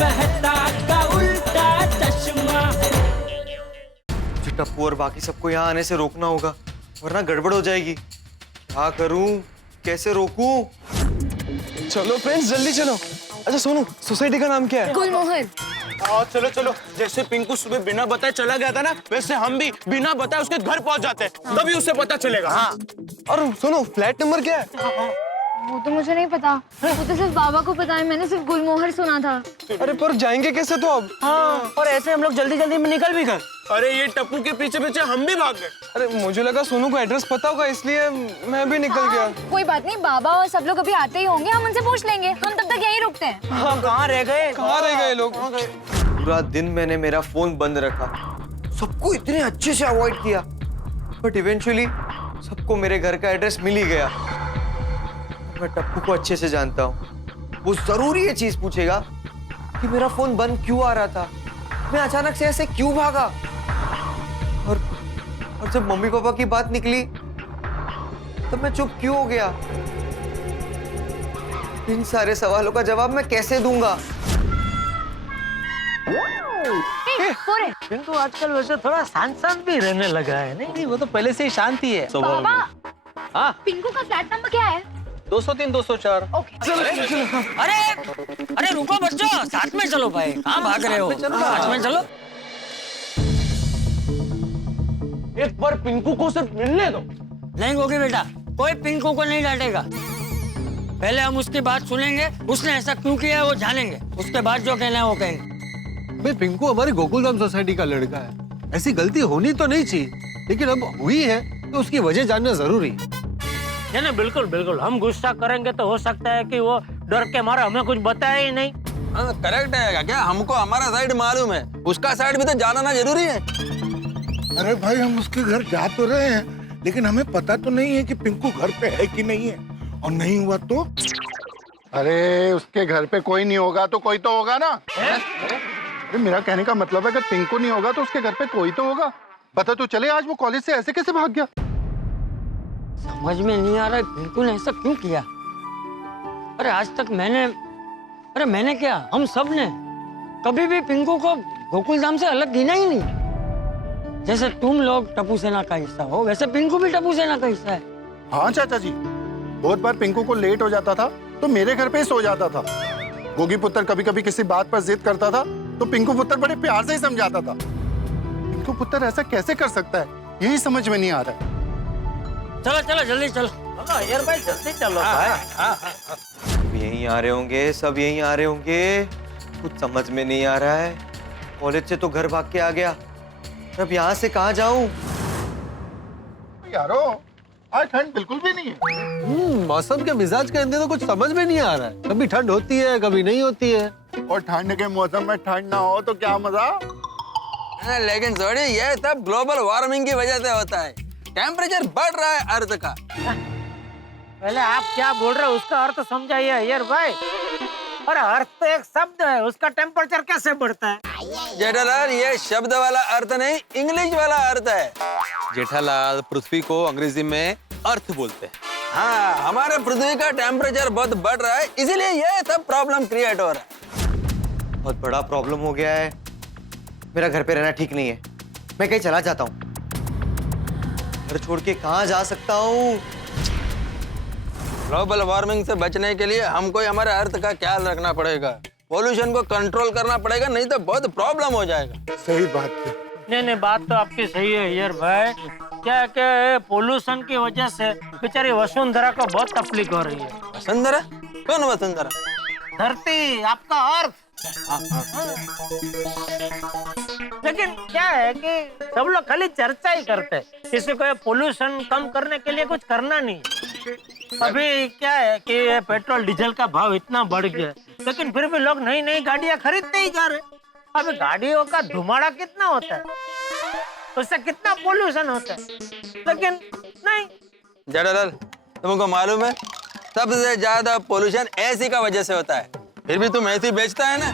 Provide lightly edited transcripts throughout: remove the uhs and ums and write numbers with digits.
मेहता का उल्टा चश्मा। टप्पू और बाकी सबको यहाँ आने से रोकना होगा, वरना गड़बड़ हो जाएगी। क्या करूं, कैसे रोकूं? चलो फ्रेंड्स जल्दी चलो। अच्छा सोनू, सोसाइटी का नाम क्या है? गुलमोहर। चलो चलो, जैसे पिंकू सुबह बिना बताए चला गया था ना, वैसे हम भी बिना बताए उसके घर पहुंच जाते हैं, तभी उसे पता चलेगा। हाँ। और सुनो, फ्लैट नंबर क्या है? वो तो मुझे नहीं पता, वो तो सिर्फ बाबा को पता है, मैंने सिर्फ गुलमोहर सुना था। अरे पर जाएंगे कैसे तो अब? हाँ, और ऐसे हम लोग जल्दी जल्दी में निकल भी गए। अरे ये टप्पू के पीछे पीछे हम भी भाग गए। अरे मुझे लगा सोनू को एड्रेस पता होगा, इसलिए मैं भी निकल गया। कोई बात नहीं, बाबा और सब लोग अभी आते ही होंगे, हम उनसे पूछ लेंगे। हम तब तक यहीं रुकते हैं। हाँ, कहाँ रह गए लोग? पूरा दिन मैंने मेरा फोन बंद रखा, सबको इतने अच्छे से अवॉइड किया, बट इवेंचुअली सबको मेरे घर का एड्रेस मिल ही गया। मैं टप्पू को अच्छे से जानता हूँ, वो जरूर ये चीज पूछेगा कि मेरा फोन बंद क्यों आ रहा था, मैं अचानक से ऐसे क्यों भागा। और जब मम्मी पापा की बात निकली तब मैं चुप क्यों हो गया। इन सारे सवालों का जवाब मैं कैसे दूंगा? पिंकू आजकल वैसे थोड़ा शांत भी रहने लगा है। नहीं, वो तो पहले से ही शांत ही है। बाबा, हाँ, पिंकू का फ्लैट नंबर क्या है? 203 204। अरे रुको बच्चों, साथ में चलो भाई, कहाँ भाग रहे हो? साथ में चलो। एक बार पिंकू को सिर्फ मिलने दो। नहीं होगी बेटा, कोई पिंकू को नहीं डांटेगा। पहले हम उसकी बात सुनेंगे, उसने ऐसा क्यों किया है वो जानेंगे, उसके बाद जो कहना है वो कहेंगे। भाई पिंकू हमारी गोकुलधाम सोसाइटी का लड़का है, ऐसी गलती होनी तो नहीं चाहिए, लेकिन अब हुई है तो उसकी वजह जानना जरूरी है। नहीं, बिल्कुल बिल्कुल, हम गुस्सा करेंगे तो हो सकता है कि वो डर के मारे हमें कुछ बताया ही नहीं। करेक्ट है क्या? हमको हमारा साइड मालूम है, उसका साइड भी तो जानना जरूरी है। अरे भाई हम उसके घर जा तो रहे हैं, लेकिन हमें पता तो नहीं है कि पिंकू घर पे है कि नहीं है, और नहीं हुआ तो? अरे उसके घर पे कोई नहीं होगा तो कोई तो होगा ना। अरे मेरा कहने का मतलब है अगर पिंकू नहीं होगा तो उसके घर पे कोई तो होगा। पता तो चले आज वो कॉलेज से ऐसे कैसे भाग गया। समझ में नहीं आ रहा पिंकू ने ऐसा क्यों किया। अरे आज तक मैंने क्या, हम सब ने कभी भी पिंकू को गोकुलधाम से अलग गिना ही नहीं। जैसे तुम लोग टप्पू सेना का हिस्सा हो, वैसे पिंकू भी टप्पू सेना का हिस्सा है। हाँ चाचा जी, बहुत बार पिंकू को लेट हो जाता था तो मेरे घर पे ही सो जाता था। गोगी पुत्र कभी कभी किसी बात पर जिद करता था तो पिंकू पुत्र बड़े प्यार से ही समझाता था। पिंकू पुत्र ऐसा कैसे कर सकता है, यही समझ में नहीं आ रहा है। चलो चलो जल्दी चलो। यार भाई जल्दी चलो भाई। सब यहीं आ रहे होंगे, सब यहीं आ रहे होंगे, कुछ समझ में नहीं आ रहा है। कॉलेज से तो घर भाग के आ गया, अब यहाँ से कहाँ जाऊं? यारो आज ठंड बिल्कुल भी नहीं है। मौसम के मिजाज के अंदर तो कुछ समझ में नहीं आ रहा है, कभी ठंड होती है कभी नहीं होती है। और ठंड के मौसम में ठंड ना हो तो क्या मजा। लेकिन जोड़ी ये सब ग्लोबल वार्मिंग की वजह से होता है, टेम्परेचर बढ़ रहा है अर्थ का। पहले आप क्या बोल रहे हो उसका अर्थ समझाइए यार भाई। और अर्थ तो एक शब्द है, उसका टेम्परेचर कैसे बढ़ता है? जेठालाल ये शब्द वाला अर्थ नहीं, इंग्लिश वाला अर्थ है। जेठालाल पृथ्वी को अंग्रेजी में अर्थ बोलते हैं। हाँ, हमारे पृथ्वी का टेम्परेचर बहुत बढ़ रहा है, इसीलिए ये सब प्रॉब्लम क्रिएट हो रहा है। बहुत बड़ा प्रॉब्लम हो गया है, मेरा घर पे रहना ठीक नहीं है, मैं कहीं चला जाता हूँ। घर छोड़ के कहाँ जा सकता हूँ? ग्लोबल वार्मिंग से बचने के लिए हमको हमारे अर्थ का ख्याल रखना पड़ेगा, पोल्यूशन को कंट्रोल करना पड़ेगा, नहीं तो बहुत प्रॉब्लम हो जाएगा। सही बात है। नहीं, बात तो आपकी सही है यार भाई। क्या क्या पोल्यूशन की वजह से बेचारी वसुंधरा को बहुत तकलीफ हो रही है। वसुंधरा? कौन वसुंधरा? धरती, आपका अर्थ। लेकिन क्या है कि सब लोग खाली चर्चा ही करते हैं, किसी को पोल्यूशन कम करने के लिए कुछ करना नहीं। अभी क्या है कि पेट्रोल डीजल का भाव इतना बढ़ गया, लेकिन फिर भी लोग नई नई गाड़ियां खरीदते ही जा रहे। अभी गाड़ियों का धुमाड़ा कितना होता है, उससे कितना पोल्यूशन होता है, लेकिन नहीं। जेठालाल तुमको मालूम है सबसे ज्यादा पोल्यूशन एसी का वजह से होता है, फिर भी तुम एसी बेचता है ना।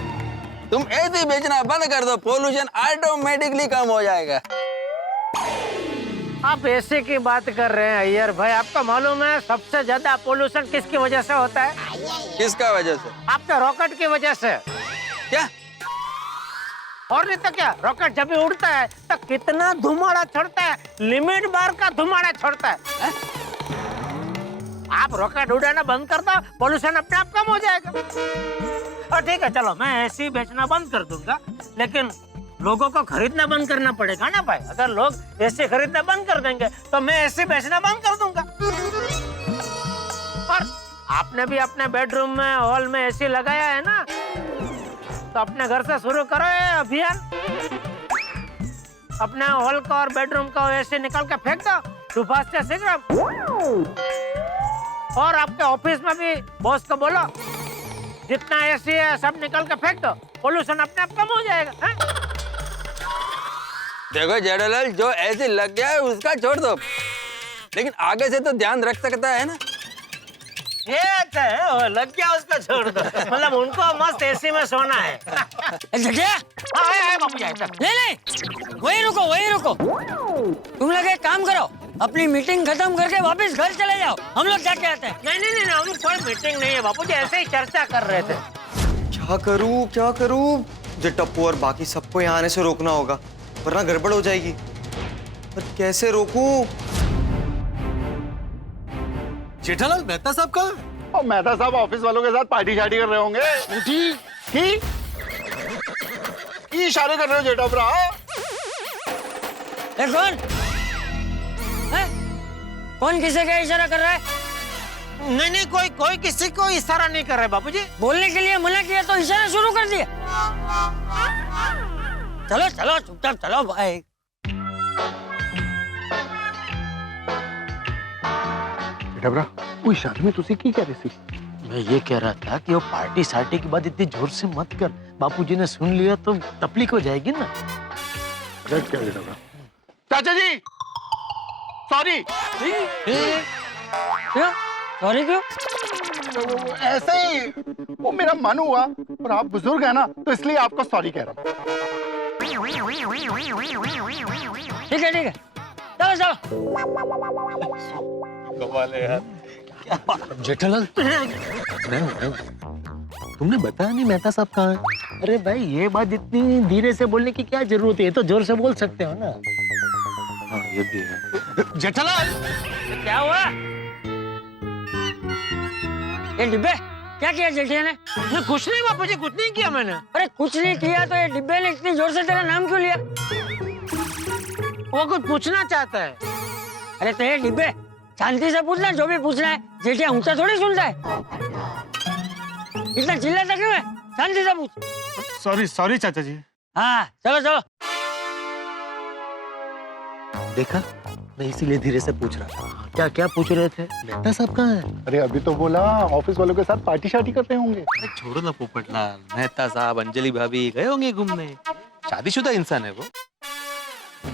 तुम एसी बेचना बंद कर दो, पोल्यूशन ऑटोमेटिकली कम हो जाएगा। आप एसी की बात कर रहे हैं अय्यर भाई, आपका मालूम है सबसे ज्यादा पोल्यूशन किसकी वजह से होता है? किसका वजह से? आपके रॉकेट की वजह से। क्या? और नहीं तो क्या, रॉकेट जब भी उड़ता है तो कितना धुमाड़ा छोड़ता है, लिमिट बार का धुमाड़ा छोड़ता है। आप रॉकेट उड़ाना बंद कर दो, पोल्यूशन अपने आप कम हो जाएगा। और ठीक है चलो, मैं एसी बेचना बंद कर दूंगा, लेकिन लोगों को खरीदना बंद करना पड़ेगा ना भाई। अगर लोग एसी खरीदना बंद कर देंगे तो मैं एसी बेचना बंद कर दूंगा। और आपने भी अपने बेडरूम में, हॉल में एसी लगाया है ना, तो अपने घर से शुरू करो ये अभियान। अपने हॉल का और बेडरूम का एसी निकाल के फेंक दो, टू फास्ट शीघ्र। और आपके ऑफिस में भी बॉस को बोलो, जितना एसी है सब निकाल के फेंक दो, पोल्यूशन अपने आप कम हो जाएगा। है? देखो जेठालाल, जो ऐसे लग गया है उसका छोड़ दो, लेकिन आगे से तो ध्यान रख सकता है ना। ये अच्छा है, वो लग गया उसको छोड़ दो, मतलब उनको मस्त एसी में सोना है। जटिया, हाँ, बाबू जी, नहीं, वही रुको। तुम लोग एक काम करो, अपनी मीटिंग खत्म करके वापस घर चले जाओ, हम लोग जाके आते हैं। नहीं, हम कोई मीटिंग नहीं है बापू जी, ऐसे ही चर्चा कर रहे थे। क्या करूं? मुझे टप्पू और बाकी सबको यहाँ आने से रोकना होगा, वरना गड़बड़ हो जाएगी। पर कैसे रोकूं? जेठालाल, मेहता साहब कहाँ है? और मेहता साहब ऑफिस वालों के साथ पार्टी शार्टी कर रहे होंगे। की इशारे कर रहे हो जेठा भरा? कौन है? कौन किसे क्या इशारा कर रहा है? नहीं, कोई किसी को इशारा नहीं कर रहे बापूजी। बोलने के लिए मना किया तो इशारा शुरू कर दिया। चलो चुपचाप चलो भाई। डबरा, वो इशारे में तुझे की कह रही थी? मैं ये कह रहा था कि वो पार्टी सार्टी के बाद इतनी जोर से मत कर, बापूजी ने सुन लिया तो तकलीफ हो जाएगी ना। क्या डबरा? चाचा जी, सॉरी। क्यों? सॉरी क्यों? ऐसे ही वो मेरा मन हुआ, और आप बुजुर्ग है ना, तो इसलिए आपको सॉरी कह रहा हूँ। ठीक है, चलो। कमाल है यार। जेठालाल, तुमने बताया नहीं मेहता साहब कहाँ है? अरे भाई, ये बात इतनी धीरे से बोलने की क्या जरूरत है, ये तो जोर से बोल सकते हो ना। हाँ, ये भी है। जेठालाल, क्या हुआ? ये डिब्बे क्या किया जेठिया ने? कुछ नहीं बापूजी, कुछ नहीं किया मैंने। अरे कुछ नहीं किया तो ये डिब्बे ने इतनी जोर से तेरा नाम क्यों लिया? वो कुछ पूछना चाहता है। अरे तो ये डिब्बे शांति से पूछना, जो भी पूछना है। जेठिया ऊंचा थोड़ी सुनता है, इतना चिल्लाता क्यों है? शांति से पूछ। सॉरी चाचा जी। हाँ चलो। देखा, मैं इसीलिए धीरे से पूछ रहा था। क्या पूछ रहे थे? मेहता साहब कहाँ है? अरे अभी तो बोला ऑफिस वालों के साथ पार्टी शार्टी करते होंगे। छोड़ो ना पोपटलाल, मेहता साहब, अंजलि भाभी गए होंगे घूमने। शादीशुदा इंसान है वो।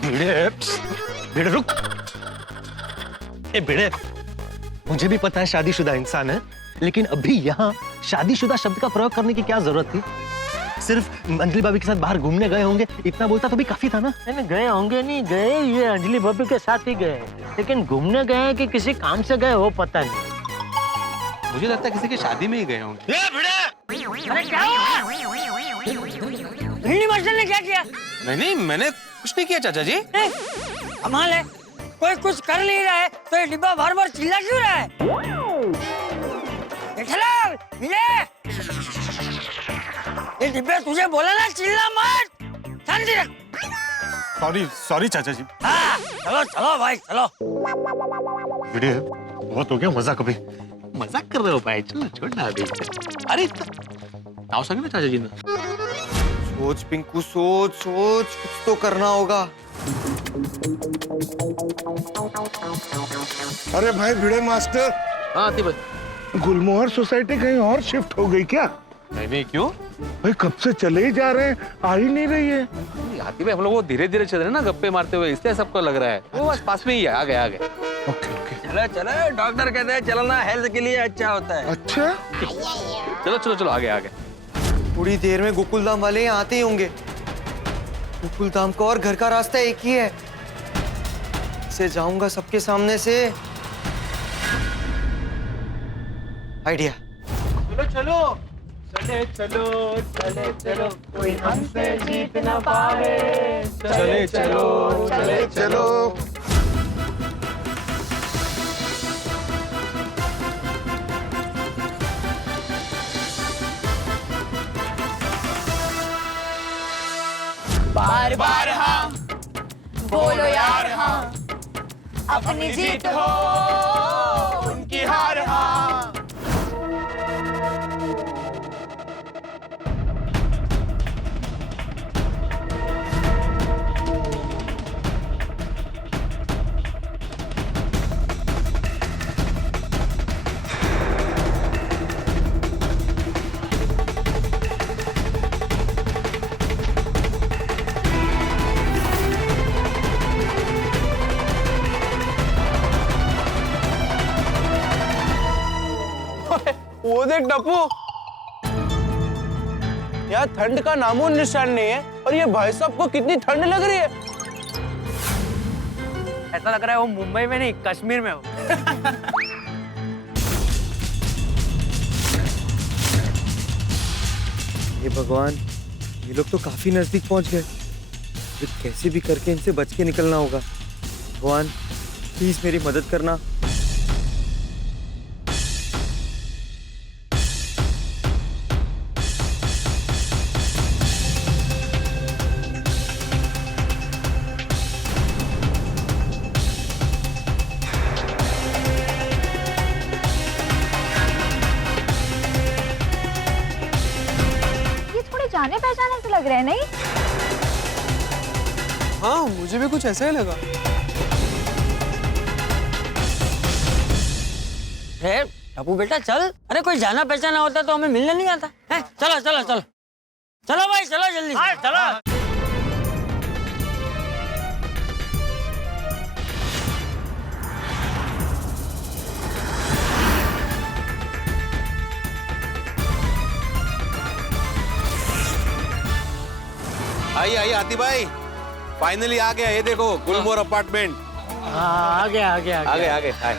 भिड़े रुक। भिड़े, मुझे भी पता है शादीशुदा इंसान है, लेकिन अभी यहाँ शादीशुदा शब्द का प्रयोग करने की क्या जरूरत थी? सिर्फ अंजलि भाभी के साथ बाहर घूमने गए होंगे, इतना बोलता तो भी काफी था ना। नहीं गए होंगे, नहीं गए, ये अंजलि भाभी के साथ ही गए, लेकिन घूमने गए हैं कि किसी काम से गए वो पता नहीं। मुझे लगता है किसी की शादी में ही गए होंगे। अरे क्या हुआ? भिंडी मास्टर ने क्या किया? नहीं, मैंने कुछ नहीं किया चाचा जी। कमाल है, कोई कुछ कर नहीं रहा है तो ये डिब्बा बार चिल्ला क्यों रहा है? जेठालाल, ये डिब्बे तुझे बोला ना चिल्ला मत, शांति रख। सॉरी चाचा जी। हाँ, चलो भाई चलो। भिड़े, बहुत हो गया मजाक अभी। मजाक कर रहे हो भाई, चलो छोड़ना अभी। अरे नाव संग ना चाचा जी ने। सोच पिंकू, सोच, कुछ तो करना होगा। अरे भाई भिड़े मास्टर, हाँ आती भाई। गुलमोहर सोसाइटी कहीं और शिफ्ट हो गई क्या? नहीं, क्यों? भाई कब से चले ही जा रहे हैं, आ ही नहीं रही है। आती भाई, हम लोग वो धीरे चल रहे हैं ना, गप्पे मारते हुए, इसलिए सबको लग रहा है वो बस पास में ही है। आ गए। ओके। चलो, डॉक्टर कहते हैं चलना हेल्थ के लिए अच्छा होता है। अच्छा, चलो आगे। थोड़ी देर में गोकुलधाम वाले यहाँ आते ही होंगे। गोकुलधाम का और घर का रास्ता एक ही है, से जाऊंगा सबके सामने से। आइडिया। चलो चले चलो कोई हमसे जीत न पावे। चले चलो चले चलो। बार बार हाँ बोलो यार हाँ, अपनी जीत हो उनकी हार हाँ। वो देख टप्पू, यार ठंड का नामो निशान नहीं है और ये भाई साहब को कितनी ठंड लग रही है। ऐसा लग रहा है वो मुंबई में नहीं कश्मीर में हो। हे भगवान, ये लोग तो काफी नजदीक पहुंच गए। फिर कैसे भी करके इनसे बच के निकलना होगा। भगवान प्लीज मेरी मदद करना। जाने पहचाने से लग रहे हैं नहीं? हाँ मुझे भी कुछ ऐसा ही लगा। टप्पू बेटा चल, अरे कोई जाना पहचाना होता तो हमें मिलने नहीं आता है। चलो चलो चलो चलो भाई, चलो जल्दी चलो। आई आई आती भाई, फाइनली आ गया। ये देखो गुलमोहर अपार्टमेंट। हाँ आ गया आगे आए।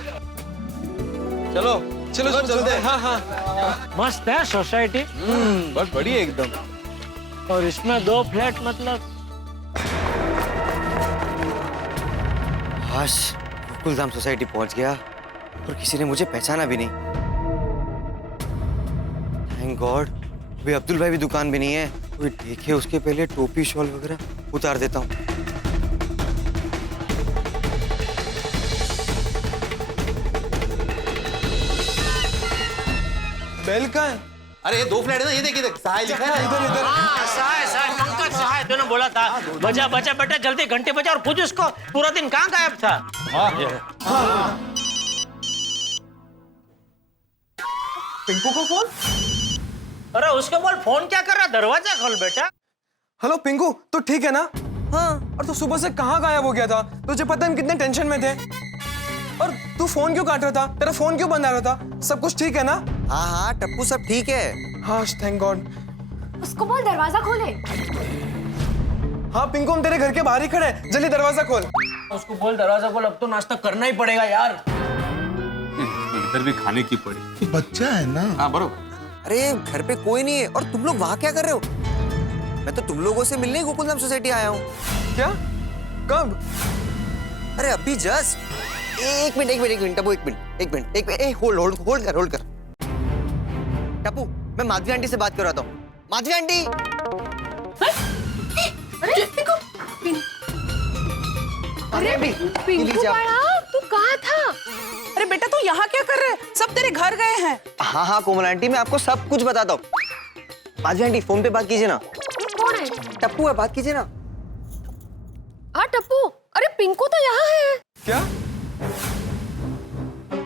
चलो चलो चलते हैं। हाँ हाँ मस्त है सोसाइटी। बहुत बढ़िया एकदम। और इसमें 2 फ्लैट मतलब। हाश, गोकुलधाम सोसाइटी पहुंच गया और किसी ने मुझे पहचाना भी नहीं। थैंक गॉड, अभी अब्दुल भाई भी दुकान भी नहीं है। कोई देखे उसके पहले टोपी शॉल वगैरह उतार देता हूँ। बेल कहाँ है? अरे ये 2 फ्लैट है ना, ये देख सहाय लिखा है। इधर इधर। सहाय पंकज सहाय तूने बोला था। बजा बेटा जल्दी घंटे बजा और पूछ उसको पूरा दिन कहाँ गायब था। पिंकू को फोन। अरे उसको बोल फोन क्या कर रहा, दरवाजा खोल बेटा। हेलो पिंकू, तू ठीक है ना? हाँ। और तू सुबह से कहाँ गायब हो गया था? तुझे पता है हम कितने टेंशन में थे। और तू फोन क्यों काट रहा था? तेरा फोन क्यों बंद आ रहा था? सब कुछ ठीक है ना? हाँ हाँ टप्पू, सब ठीक है। हाँ थैंक गॉड। उसको बोल दरवाजा खोले। हाँ पिंकू, हम तेरे घर के बाहर ही खड़े हैं, जल्दी दरवाजा खोल। उसको बोल दरवाजा खोल, अब तो नाश्ता करना ही पड़ेगा यार। इधर भी खाने की पड़ी। बच्चा है ना। हाँ बरोबर। अरे घर पे कोई नहीं है और तुम लोग वहाँ क्या कर रहे हो? मैं तो तुम लोगों से मिलने गोकुलधाम सोसाइटी आया हूँ। क्या? कब? अरे अभी जस्ट। एक मिनट टप्पू, एक मिनट, होल्ड कर। टप्पू, मैं माधवी आंटी से बात कर रहा हूँ। माधवी आंटी। अरे पिंकू बड़ा, तू कहाँ था? अरे बेटा तू यहाँ क्या कर रहे हैं? सब तेरे घर गए हैं। हाँ हाँ कोमल आंटी, मैं आपको सब कुछ बताता हूँ। माधवी आंटी फोन पे बात कीजिए ना। कौन है? टप्पू है, बात कीजिए ना। हाँ टप्पू, अरे पिंकू तो यहाँ है। क्या?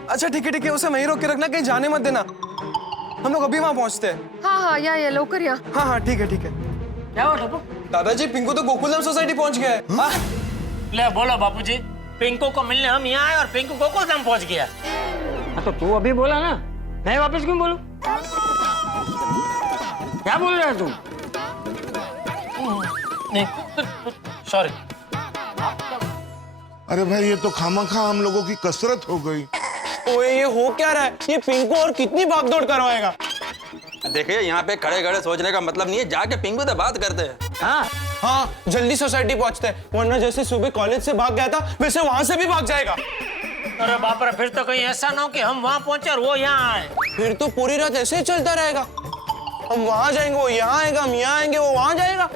अच्छा ठीक है, उसे वहीं रोक के रखना, कहीं जाने मत देना। हम लोग अभी वहाँ पहुँचते हैं। हाँ या लौकर या। हाँ ठीक है। क्या हुआ टप्पू? दादाजी पिंकू तो गोकुलधाम सोसाइटी पहुँच गया है। हाँ? ले बोलो बापूजी, पिंकू को मिलने हम यहाँ आए और पिंकू गोकुलधाम पहुँच गया। हाँ तो तू अभी बोला ना, मैं वापस क्यों बोलूं? क्या बोल रहा है तू? नहीं सॉरी। अरे भाई ये तो खामखा हम लोगों की कसरत हो गई। ओए ये हो क्या रहा है? ये पिंकू और कितनी भागदौड़ करवाएगा? देखिए यहाँ पे खड़े खड़े सोचने का मतलब नहीं है, जाके पिंकू से बात करते हैं। हाँ हाँ जल्दी सोसाइटी पहुंचते हैं, वरना जैसे सुबह कॉलेज से भाग गया था वैसे वहां से भी भाग जाएगा। अरे बाप रे, फिर तो कहीं ऐसा ना हो कि हम वहां पहुंचे और वो यहाँ आए। फिर तो पूरी रात ऐसे ही चलता रहेगा। हम वहां जाएंगे वो यहाँ आएगा, हम यहाँ आएंगे वो वहां जाएगा।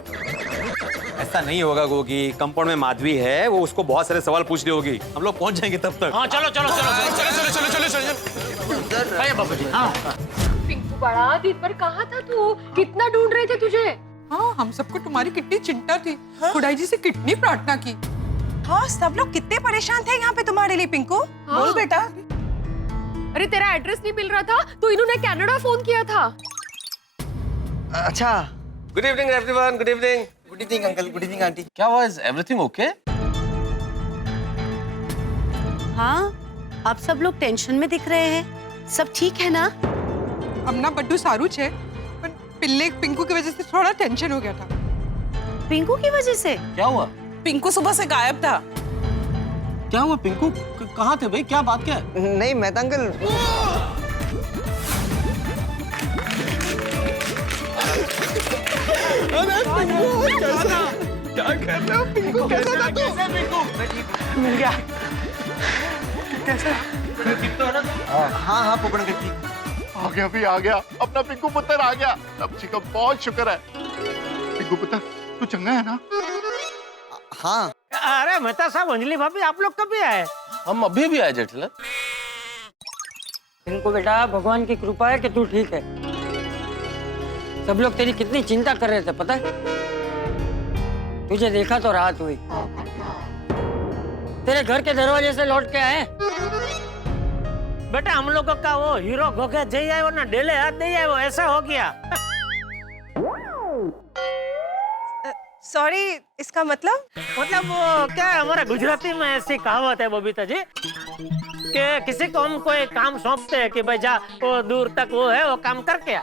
ऐसा नहीं होगा गोगी, कंपाउंड में माधवी है, वो उसको बहुत सारे सवाल पूछ रही होगी, हम लोग पहुंच जाएंगे तब तक। हाँ चलो चलो चलो चलो चलो चलो चलो चलो चलो। आइए बाबू जी। हाँ पिंकू बड़ा दिन भर कहाँ था तू? कितना ढूंढ रहे थे तुझे? हाँ, हम सबको तुम्हारी कितनी चिंता थी। खुदाई जी से कितनी प्रार्थना की। हाँ, सब लोग कितने परेशान थे यहाँ पे तुम्हारे लिए पिंकू। बोल बेटा। अरे तेरा एड्रेस नहीं मिल रहा था तो इन्होंने कनाडा फोन किया था। अच्छा, good evening everyone, good evening. Good evening uncle, good evening aunty. क्या हुआ, इज एवरीथिंग ओके? हाँ, आप सब लोग टेंशन में दिख रहे हैं। सब ठीक है ना? हमना बड्डू सारू छे, पर पिल्ले पिंकू की वजह से थोड़ा टेंशन हो गया था। पिंकू की वजह से? क्या हुआ? पिंकू सुबह से गायब था। क्या हुआ पिंकू, कहाँ थे भाई, क्या बात क्या है? नहीं मेहता अंकल, क्या कर रहे हो पिंकू? कैसा था तू? मिल गया। कैसा? हाँ हाँ पोपड़ अंकल ठीक। आ गया भी, आ गया अपना पिंकू पुत्र आ गया। अब जी का बहुत शुक्र है। पिंकू पुत्र तू चंगा है ना? हाँ। अरे मेहता साहब, अंजलि भाभी, आप लोग कभी आए? हम अभी भी आए जेठलाल। पिंकू बेटा, भगवान की कृपा है कि तू ठीक है। सब लोग तेरी कितनी चिंता कर रहे थे पता है? तुझे देखा तो राहत हुई। तेरे घर के दरवाजे से लौट के आए। बेटा हम लोगों का वो हीरो घोगे जय आए ना डेले हाथ नहीं आए, वो ऐसा हो गया। सॉरी, इसका मतलब? मतलब वो क्या है, हमारे गुजराती में ऐसी कहावत है बबीता जी कि किसी को हम कोई काम सौंपते हैं कि भाई जा वो दूर तक वो है वो काम करके आ,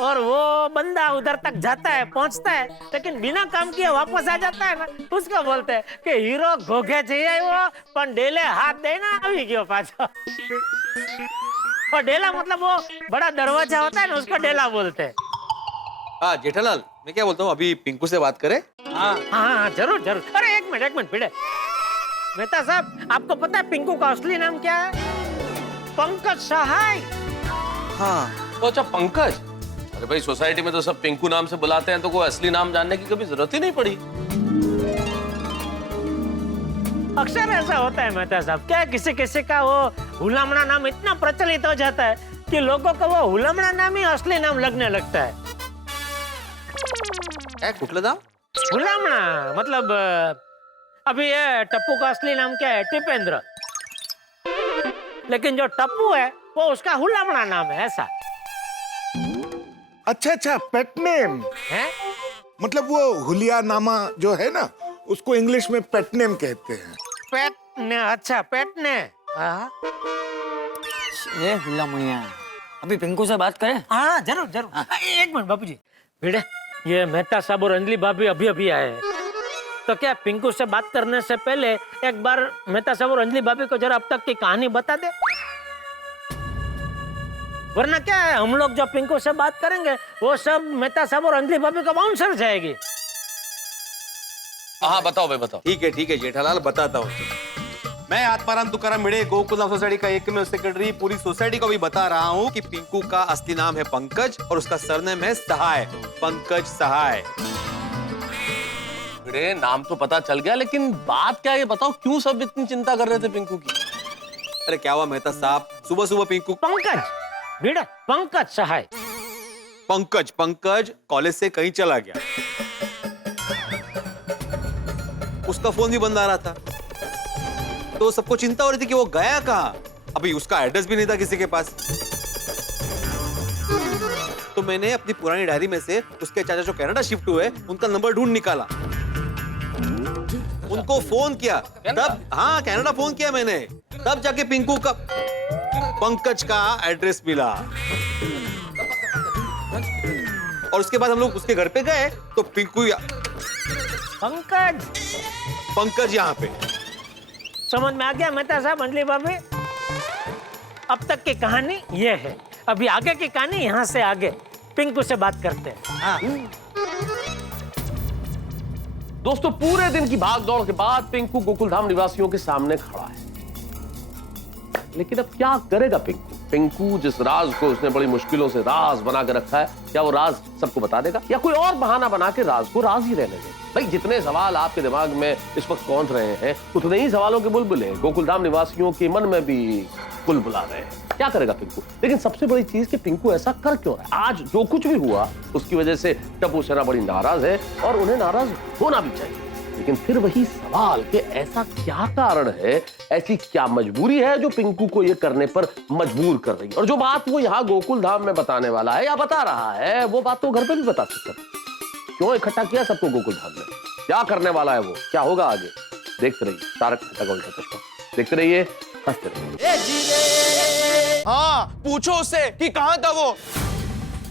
और वो बंदा उधर तक जाता है, पहुंचता है, लेकिन बिना काम किए वापस आ जाता है ना, उसको बोलते हैं कि हीरो घोगे चाहिए वो पण डेले हाथ देना अभी गयो पाछो। और डेला मतलब वो बड़ा दरवाजा होता है ना, उसको डेला बोलते हैं। हाँ जेठालाल, मैं क्या बोलता हूँ, अभी पिंकू से बात करें? हाँ हाँ जरूर जरूर। अरे एक मिनट भिड़े। मेहता साहब, आपको पता है पिंकू का असली नाम क्या है? पंकज सहाय। हाँ। तो अच्छा पंकज। अरे भाई सोसाइटी में तो सब पिंकू नाम से बुलाते हैं, तो कोई असली नाम जानने की कभी जरूरत ही नहीं पड़ी। अक्सर ऐसा होता है मेहता साहब, क्या किसी किसी का वो हुलामड़ा नाम इतना प्रचलित हो जाता है कि लोगों को वो हुलामड़ा नाम ही असली नाम लगने लगता है। कुठलं नाम? हुलामड़ा मतलब अभी ये टप्पू का असली नाम क्या है? टिपेंद्र। लेकिन जो टप्पू है वो उसका हुलामड़ा नाम है, ऐसा। अच्छा अच्छा, पेट नेम है? मतलब वो हुलिया नामा जो है ना, उसको इंग्लिश में पेट नेम कहते हैं। पेट ने? अच्छा पेट ने। ये हुल्ला मुनिया, अभी पिंकू से बात करें? हाँ जरूर जरूर। एक मिनट बाबू जी, भिड़े, ये मेहता साहब और अंजलि भाभी अभी अभी आए हैं, तो क्या पिंकू से बात करने से पहले एक बार मेहता साहब और अंजलि भाभी को जरा अब तक की कहानी बता दे, वरना क्या है, हम लोग जो पिंकू से बात करेंगे वो सब मेहता साहब और अंजलि भाभी को बाउंसर जाएगी। हाँ बताओ भाई बताओ। ठीक है जेठालाल, बताता हूँ। मैं आत्माराम तुकाराम भिड़े, गोकुलधाम सोसाइटी का एकमेव सेक्रेटरी, पूरी सोसाइटी को भी बता रहा हूँ कि पिंकू का असली नाम है पंकज और उसका सरनेम है सहाय, पंकज सहाय। भिड़े नाम तो पता चल गया, लेकिन बात क्या है ये बताओ, क्यों सब इतनी चिंता कर रहे थे पिंकू की? अरे क्या हुआ मेहता साहब, सुबह सुबह पिंकू? पंकज भिड़े, पंकज सहाय। पंकज कॉलेज से कहीं चला गया, उसका फोन भी बंद आ रहा था, तो सबको चिंता हो रही थी कि वो गया कहाँ। अभी उसका एड्रेस भी नहीं था किसी के पास, तो मैंने अपनी पुरानी डायरी में से उसके चाचा जो कनाडा शिफ्ट हुए उनका नंबर ढूंढ निकाला, उनको फोन किया, तब हाँ कनाडा फोन किया मैंने, तब जाके पिंकू का पंकज का एड्रेस मिला। और उसके बाद हम लोग उसके घर पे गए तो पिंकू पंकज यहाँ पे। समझ में आ गया मेहता साहब, अंजलि भाभी? अब तक की कहानी ये है, अभी आगे की कहानी यहाँ से आगे। पिंकू से बात करते हैं। हाँ। दोस्तों, पूरे दिन की भागदौड़ के बाद पिंकू गोकुलधाम निवासियों के सामने खड़ा है। लेकिन अब क्या करेगा पिंकू? पिंकू जिस राज को उसने बड़ी मुश्किलों से राज बना के रखा है, क्या वो राज सबको बता देगा या कोई और बहाना बना के राज को राज ही रहने देगा? भाई, जितने सवाल आपके दिमाग में इस वक्त कौंध रहे हैं, उतने ही सवालों के बुलबुले गोकुलधाम निवासियों के मन में भी बुलबुला रहे हैं। क्या करेगा पिंकू? लेकिन सबसे बड़ी चीज कि पिंकू ऐसा कर क्यों रहा है? आज जो कुछ भी हुआ उसकी वजह से टप्पू सेना बड़ी नाराज है और उन्हें नाराज होना भी चाहिए। लेकिन फिर वही सवाल कि ऐसा क्या कारण है, ऐसी क्या मजबूरी है जो पिंकू को ये करने पर मजबूर कर रही है? और जो बात वो यहाँ गोकुलधाम में बताने वाला है या बता रहा है, वो बात तो घर पे भी बता सकता है। क्यों इकट्ठा किया सबको गोकुलधाम में? क्या करने वाला है वो? क्या होगा आगे? देखते रहिए तारक मेहता का उल्टा चश्मा। देखते रहिए, हंसते रहिए। हाँ, पूछो उससे कि कहाँ था वो।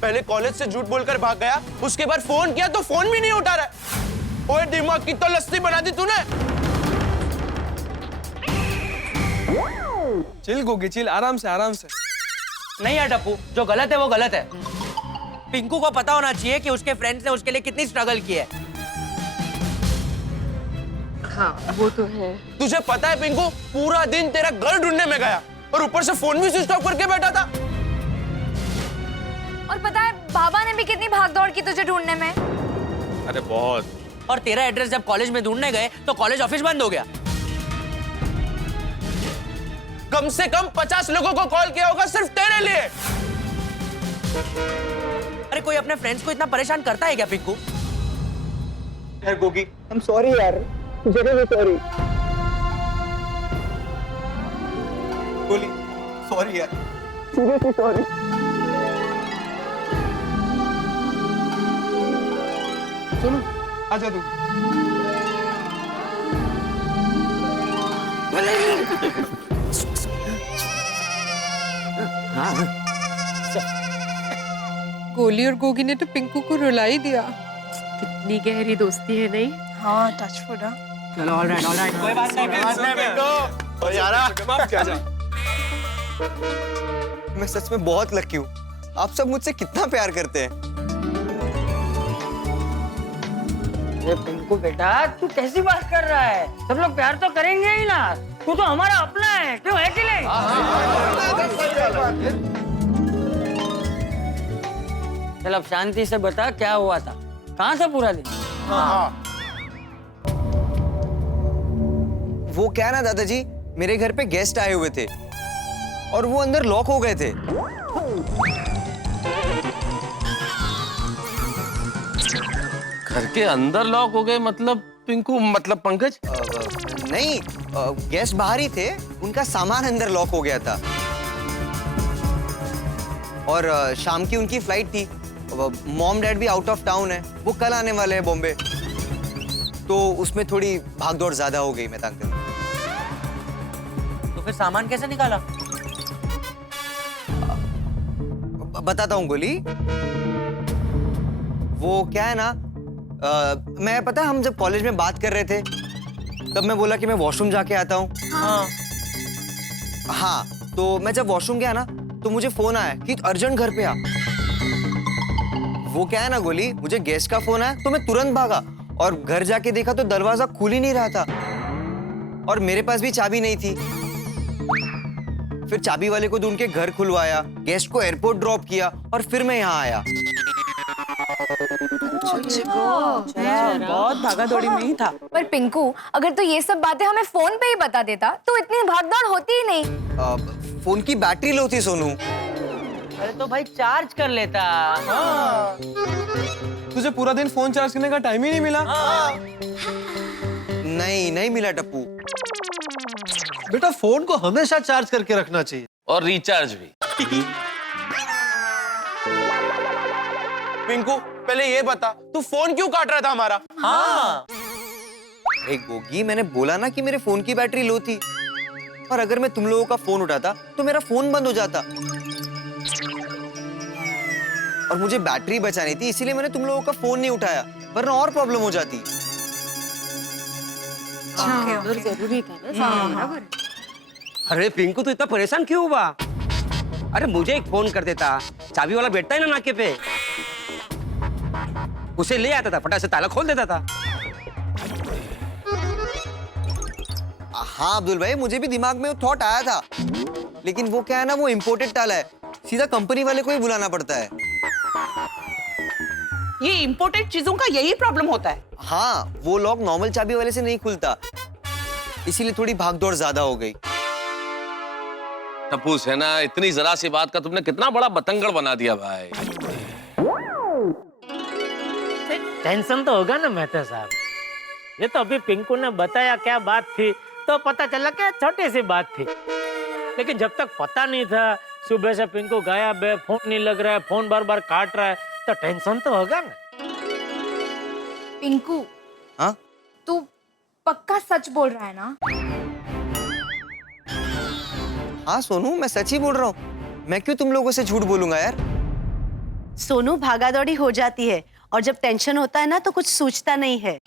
पहले कॉलेज से झूठ बोलकर भाग गया, उसके बाद फोन किया तो फोन भी नहीं उठा रहा है। ओए, दिमाग की तो लस्सी बना दी तूने। चिल गोगी, चिल, आराम से आराम से। नहीं यार टप्पू, जो गलत है वो गलत है। पिंकू को पता होना चाहिए कि उसके फ्रेंड्स ने उसके लिए कितनी स्ट्रगल की है। हाँ, वो तो है। तुझे पता है पिंकू, पूरा दिन तेरा घर ढूंढने में गया और ऊपर से फोन भी स्विच ऑफ करके बैठा था। और पता है बाबा ने भी कितनी भागदौड़ की तुझे ढूंढने में। अरे बहुत। और तेरा एड्रेस जब कॉलेज में ढूंढने गए तो कॉलेज ऑफिस बंद हो गया। कम से कम 50 लोगों को कॉल किया होगा सिर्फ तेरे लिए। अरे कोई अपने फ्रेंड्स को इतना परेशान करता है क्या पिंकू? यार गोगी, I'm sorry यार, जरूर सॉरी। गोली, सॉरी यार, सीरियसली सॉरी। चलो आजा तू। गोली और गोगी ने तो पिंकू को रुला ही दिया। कितनी गहरी दोस्ती है, नहीं? हाँ, टच फुट। चलो ऑलराइट ऑलराइट, कोई बात नहीं पिंकू। और यारा, माफ किया जा। मैं सच में बहुत लकी हूँ। आप सब मुझसे कितना प्यार करते हैं। पिंकू बेटा, तू कैसी बात कर रहा है? सब लोग प्यार तो करेंगे ही ना। तू तो हमारा अपना है, क्यों है कि नहीं? चल अब शांति से बता, क्या हुआ था? कहाँ था पूरा दिन? वो क्या ना दादाजी, मेरे घर पे गेस्ट आए हुए थे और वो अंदर लॉक हो गए थे। घर के अंदर लॉक हो गए मतलब पिंकू, मतलब पंकज? नहीं, गेस्ट बाहर ही थे, उनका सामान अंदर लॉक हो गया था। और शाम की उनकी फ्लाइट थी। मॉम डैड भी आउट ऑफ टाउन है, वो कल आने वाले हैं बॉम्बे, तो उसमें थोड़ी भागदौड़ ज्यादा हो गई। मैं अंकल, तो फिर सामान कैसे निकाला? बताता हूँ गोली। वो क्या है ना, मैं पता है हम जब कॉलेज में बात कर रहे थे तब मैं बोला कि मैं वॉशरूम जाके आता हूँ। हाँ, तो मैं जब वॉशरूम गया ना तो मुझे फोन आया कि अर्जेंट घर पे आ। वो क्या है ना गोली, मुझे गेस्ट का फोन आया तो मैं तुरंत भागा और घर जाके देखा तो दरवाजा खुल ही नहीं रहा था और मेरे पास भी चाबी नहीं थी। फिर चाबी वाले को ढूंढ के घर खुलवाया, गेस्ट को एयरपोर्ट ड्रॉप किया और फिर मैं यहाँ आया। बहुत भागा दौड़ी में ही था। पर पिंकू, अगर तू ये सब बातें हमें फोन पे ही बता देता तो इतनी भागदौड़ होती ही नहीं। फोन की बैटरी लो थी सोनू। अरे तो भाई चार्ज कर लेता। तुझे पूरा दिन फोन चार्ज करने का टाइम ही नहीं मिला। नहीं मिला टप्पू। बेटा, फोन को हमेशा चार्ज करके रखना चाहिए और रिचार्ज भी। पिंकू, पहले ये बता, तू फोन क्यों काट रहा था हमारा? हाँ। गोगी, मैंने बोला ना कि मेरे फोन की बैटरी लो थी और अगर मैं तुम लोगों का फोन उठाता तो मेरा फोन बंद हो जाता और मुझे बैटरी बचानी थी, इसीलिए मैंने तुम लोगों का फोन नहीं उठाया, वरना और प्रॉब्लम हो जाती। जरूरी था। अरे पिंकू, तू इतना परेशान क्यों हुआ? अरे मुझे एक फोन कर देता, चाबी वाला बैठता है ना नाके पे, उसे ले आता था, फटाक से ताला खोल देता था। हाँ अब्दुल भाई, मुझे भी दिमाग में वो थॉट आया था, लेकिन वो क्या है ना, वो इम्पोर्टेड ताला है, सीधा कंपनी वाले को ही बुलाना पड़ता है। ये इम्पोर्टेड चीजों का यही प्रॉब्लम होता है। हाँ, वो लॉक नॉर्मल चाबी वाले से नहीं खुलता, इसीलिए थोड़ी भागदौड़ ज्यादा हो गई। टप्पू सेना, इतनी जरा सी बात का तुमने कितना बड़ा बतंगड़ बना दिया भाई। टेंशन तो होगा ना मेहता साहब, ये तो अभी पिंकू ने बताया क्या बात थी तो पता चला क्या छोटी सी बात थी, लेकिन जब तक पता नहीं था, सुबह से पिंकू गायब है, फोन नहीं लग रहा है, फोन बार बार काट रहा है, तो टेंशन तो होगा ना। पिंकू, हाँ? तू पक्का सच बोल रहा है ना? हाँ सोनू, मैं सच ही बोल रहा हूँ, मैं क्यों तुम लोगों से झूठ बोलूंगा यार। सोनू भागा दौड़ी हो जाती है और जब टेंशन होता है ना तो कुछ सोचता नहीं है।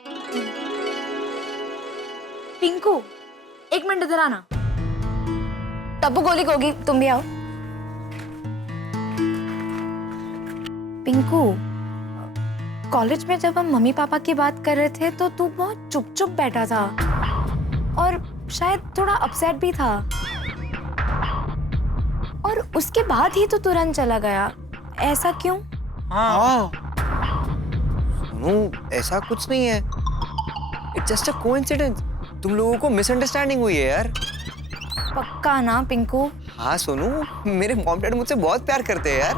पिंकू, एक मिनट इधर आना। तब्बू गोली होगी, तुम भी आओ। पिंकू, कॉलेज में जब हम मम्मी पापा की बात कर रहे थे तो तू बहुत चुप चुप बैठा था और शायद थोड़ा अपसेट भी था, और उसके बाद ही तो तुरंत चला गया, ऐसा क्यों? हाँ सोनू, ऐसा कुछ नहीं है, इट्स जस्ट अ कोइंसिडेंस, तुम लोगों को मिसअंडरस्टैंडिंग हुई है यार। पक्का ना पिंकू? हाँ सोनू, मेरे मॉम डैड मुझसे बहुत प्यार करते हैं यार।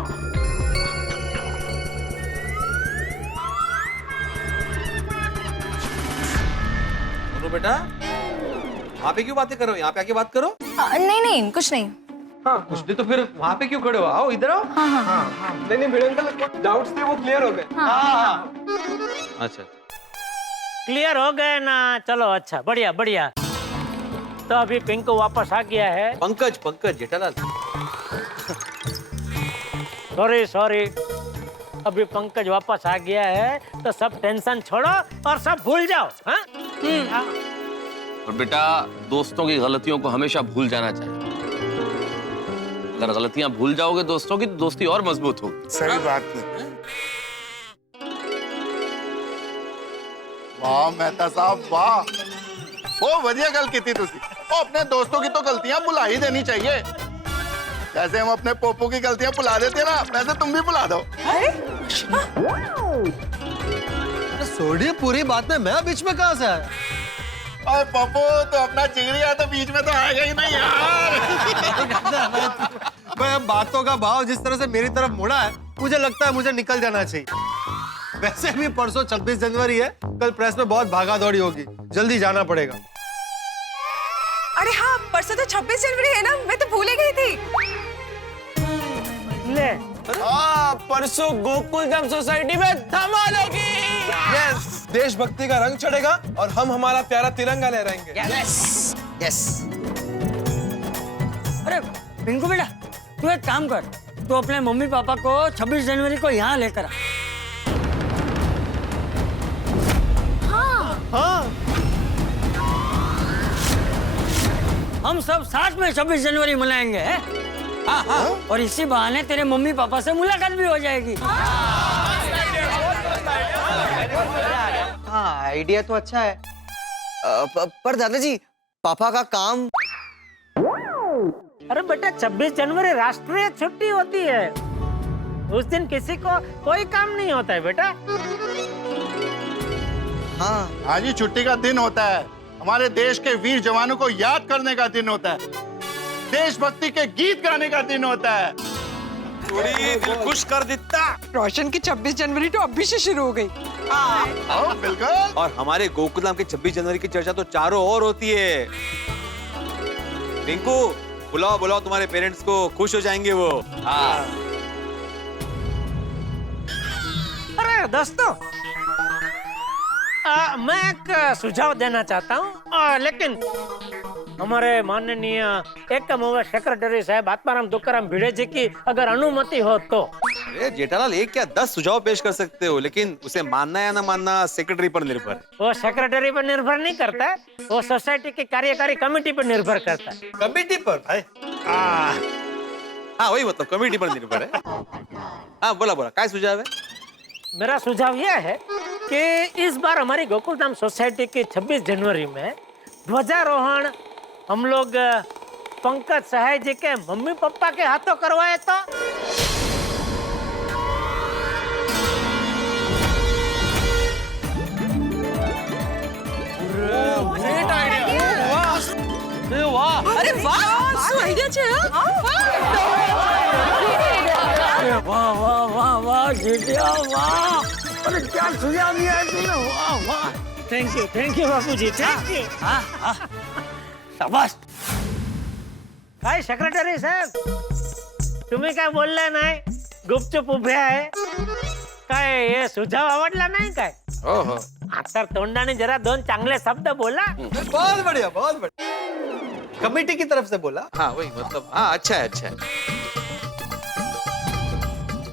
सोनू बेटा, वहाँ पे क्यों बातें कर रहे हो? यहाँ पे आके बात करो। नहीं नहीं, कुछ नहीं। हाँ कुछ नहीं तो फिर वहाँ पे क्यों खड़े हो? आओ इधर आओ। हाँ हाँ नहीं नहीं भिड़े अंकल, कुछ डाउट्स थे वो क्लियर हो गए। हाँ। अच्छा, क्लियर हो गए ना, चलो अच्छा, बढ़िया बढ़िया। तो अभी पिंकू वापस आ गया है। पंकज, पंकज जेठालाल। सॉरी सॉरी, अभी पंकज वापस आ गया है तो सब टेंशन छोड़ो और सब भूल जाओ। हाँ? और बेटा, दोस्तों की गलतियों को हमेशा भूल जाना चाहिए। अगर गलतियां भूल जाओगे दोस्तों की तो दोस्ती और मजबूत होगी। सही बात है। वाह मेहता साहब वाह, बहुत बढ़िया गल की थी तुसी। अपने दोस्तों की तो गलतियां भुला ही देनी चाहिए, जैसे हम अपने पोपो की गलतियां भुला देते ना, वैसे तुम भी भुला दो। छोड़िए पूरी बात में मैं बीच में कहाँ से आया? और पप्पू तो अपना जिगरी है तो बीच में तो आएगा ही नहीं यार। मैं बातों का भाव जिस तरह से मेरी तरफ मुड़ा है, मुझे लगता है मुझे निकल जाना चाहिए। वैसे भी परसों 26 जनवरी है, कल प्रेस में बहुत भागा दौड़ी होगी, जल्दी जाना पड़ेगा। अरे हाँ, परसों तो 26 जनवरी है ना, मैं तो भूल ही गई थी। ले, हाँ, परसों गोकुलधाम सोसाइटी में धमाल होगी। यस, देशभक्ति का रंग चढ़ेगा और हम हमारा प्यारा तिरंगा लहराएंगे। Yes yes. अरे पिंकू बेटा, तू एक काम कर, तू अपने मम्मी पापा को 26 जनवरी को यहाँ लेकर आ। हाँ, हम सब साथ में 26 जनवरी मनाएंगे, हैं? हाँ हाँ, और इसी बहाने तेरे मम्मी पापा से मुलाकात भी हो जाएगी। हाँ, आइडिया तो अच्छा है, पर दादाजी पापा का काम। अरे बेटा, 26 जनवरी राष्ट्रीय छुट्टी होती है, उस दिन किसी को कोई काम नहीं होता है बेटा। हाँ, आज ही छुट्टी का दिन होता है, हमारे देश के वीर जवानों को याद करने का दिन होता है, देशभक्ति के गीत गाने का दिन होता है। थोड़ी दिल खुश कर देता। रोशन की 26 जनवरी तो अभी से शुरू हो गई। बिल्कुल। और हमारे गोकुलधाम के 26 जनवरी की चर्चा तो चारों ओर होती है। रिंकू, बुलाओ बुलाओ तुम्हारे पेरेंट्स को, खुश हो जाएंगे वो। हाँ। अरे दोस्तों, मैं एक सुझाव देना चाहता हूँ, लेकिन हमारे माननीय एकम सेक्रेटरी साहब आत्माराम तुकाराम भिड़े जी की अगर अनुमति हो तो। अरे जेठालाल, एक क्या 10 सुझाव पेश कर सकते हो, लेकिन उसे मानना या ना मानना सेक्रेटरी पर निर्भर है। वो सेक्रेटरी पर निर्भर नहीं करता है, वो सोसाइटी की कार्यकारी कमेटी पर निर्भर करता है। कमेटी पर भाई? हाँ वही मतलब, कमेटी पर निर्भर है। हाँ बोला बोला, काय सुझाव है? मेरा सुझाव यह है कि इस बार हमारी गोकुलधाम सोसाइटी की 26 जनवरी में ध्वजारोहण हम लोग पंकज सहाय जी के मम्मी पापा के हाथों करवाए तो। Great idea. वाह अरे वाह, શું આઈડિયા છે હા? वाह वाह वाह वाह जेठिया वाह, अरे क्या सुझाव दिया है तूने, वाह वाह, thank you Bapuji, thank you. शाबाश। काय सेक्रेटरी साहेब, तुम्ही काय बोलला नाही, गुपचूप उभे आहे काय? हे सुझाव आवडला नाही काय? ओहो, आता तोंडाने जरा दोन चांगले शब्द बोला। बहुत बढ़िया, बहुत बढ़िया। कमेटी की तरफ से बोला। हाँ वही मतलब, हाँ अच्छा है, अच्छा है।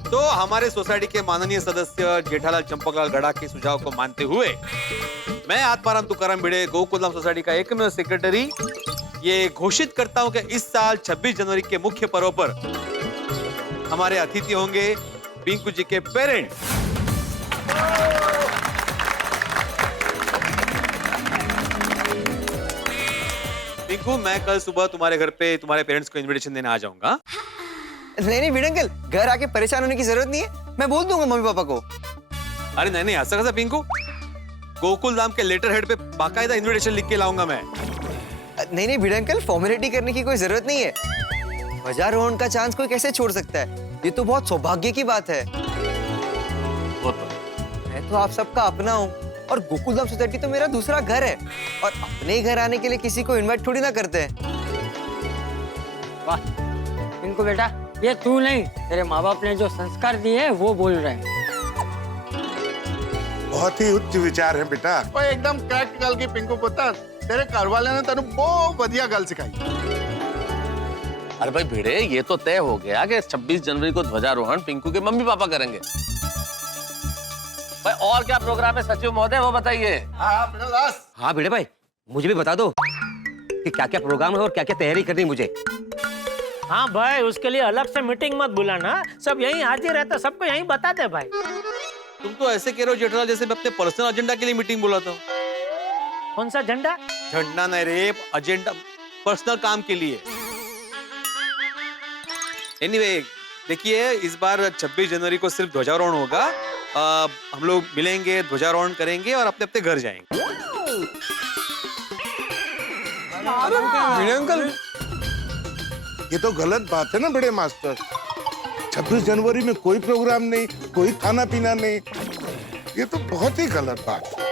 तो हमारे सोसाइटी के माननीय सदस्य जेठालाल चंपकलाल गड़ा के सुझाव को मानते हुए मैं आत्माराम तुकाराम भिड़े गोकुलधाम सोसाइटी का एकमेव सेक्रेटरी ये घोषित करता हूं कि इस साल 26 जनवरी के मुख्य पर्व पर हमारे अतिथि होंगे पिंकू जी के पेरेंट्स। पिंकू, मैं कल सुबह तुम्हारे घर पे तुम्हारे पेरेंट्स को इनविटेशन देने आ जाऊंगा। नहीं नहीं भिड़े अंकल, घर आके परेशान होने की जरूरत नहीं है, मैं बोल दूंगा मम्मी पापा को। अरे नहीं नहीं, ऐसा कैसा पिंकू? गोकुलधाम के लेटर हेड पे बाकायदा इनविटेशन लिख के लाऊंगा मैं। नहीं नहीं भिड़े अंकल, फॉर्मेलिटी करने की कोई जरूरत नहीं है। ध्वजारोहण का चांस कोई कैसे छोड़ सकता है? ये तो बहुत सौभाग्य की बात है। मैं तो आप सबका अपना हूँ और गोकुलधाम सोसाइटी तो मेरा दूसरा घर है, और अपने ही घर आने के लिए किसी को इनवाइट थोड़ी ना करते हैं। वाह इनको बेटा, ये तू नहीं, तेरे माँ बाप ने जो संस्कार दिए हैं वो बोल रहे हैं। बहुत ही उच्च विचार है बेटा। ओए एकदम करेक्ट गल की पिंकू पुत्र, तेरे घर वाले ने तेनु बहुत बढ़िया गल सिखाई। अरे भाई भिड़े, ये तो तय हो गया कि 26 जनवरी को ध्वजारोहण पिंकू के मम्मी पापा करेंगे। भाई और क्या प्रोग्राम है सचिव महोदय, वो बताइए। हाँ भिड़े भाई, मुझे भी बता दो कि क्या क्या प्रोग्राम है और क्या क्या तैयारी करनी मुझे। हाँ भाई, उसके लिए अलग से मीटिंग मत बुलाना, सब यहीं हाजिर है तो सबको यहीं बता दे भाई। तुम तो ऐसे कह रहे हो जेठालाल जैसे मैं अपने पर्सनल एजेंडा के लिए मीटिंग बुलाता हूँ। कौन सा झंडा? झंडा नहीं रे, एजेंडा, पर्सनल काम के लिए। एनीवे, देखिए इस बार 26 जनवरी को सिर्फ ध्वजारोहण होगा। हम लोग मिलेंगे, ध्वजारोहण करेंगे और अपने अपने घर जाएंगे। भिड़े अंकल, ये तो गलत बात है ना बड़े मास्टर। 26 जनवरी में कोई प्रोग्राम नहीं, कोई खाना पीना नहीं, ये तो बहुत ही गलत बात है।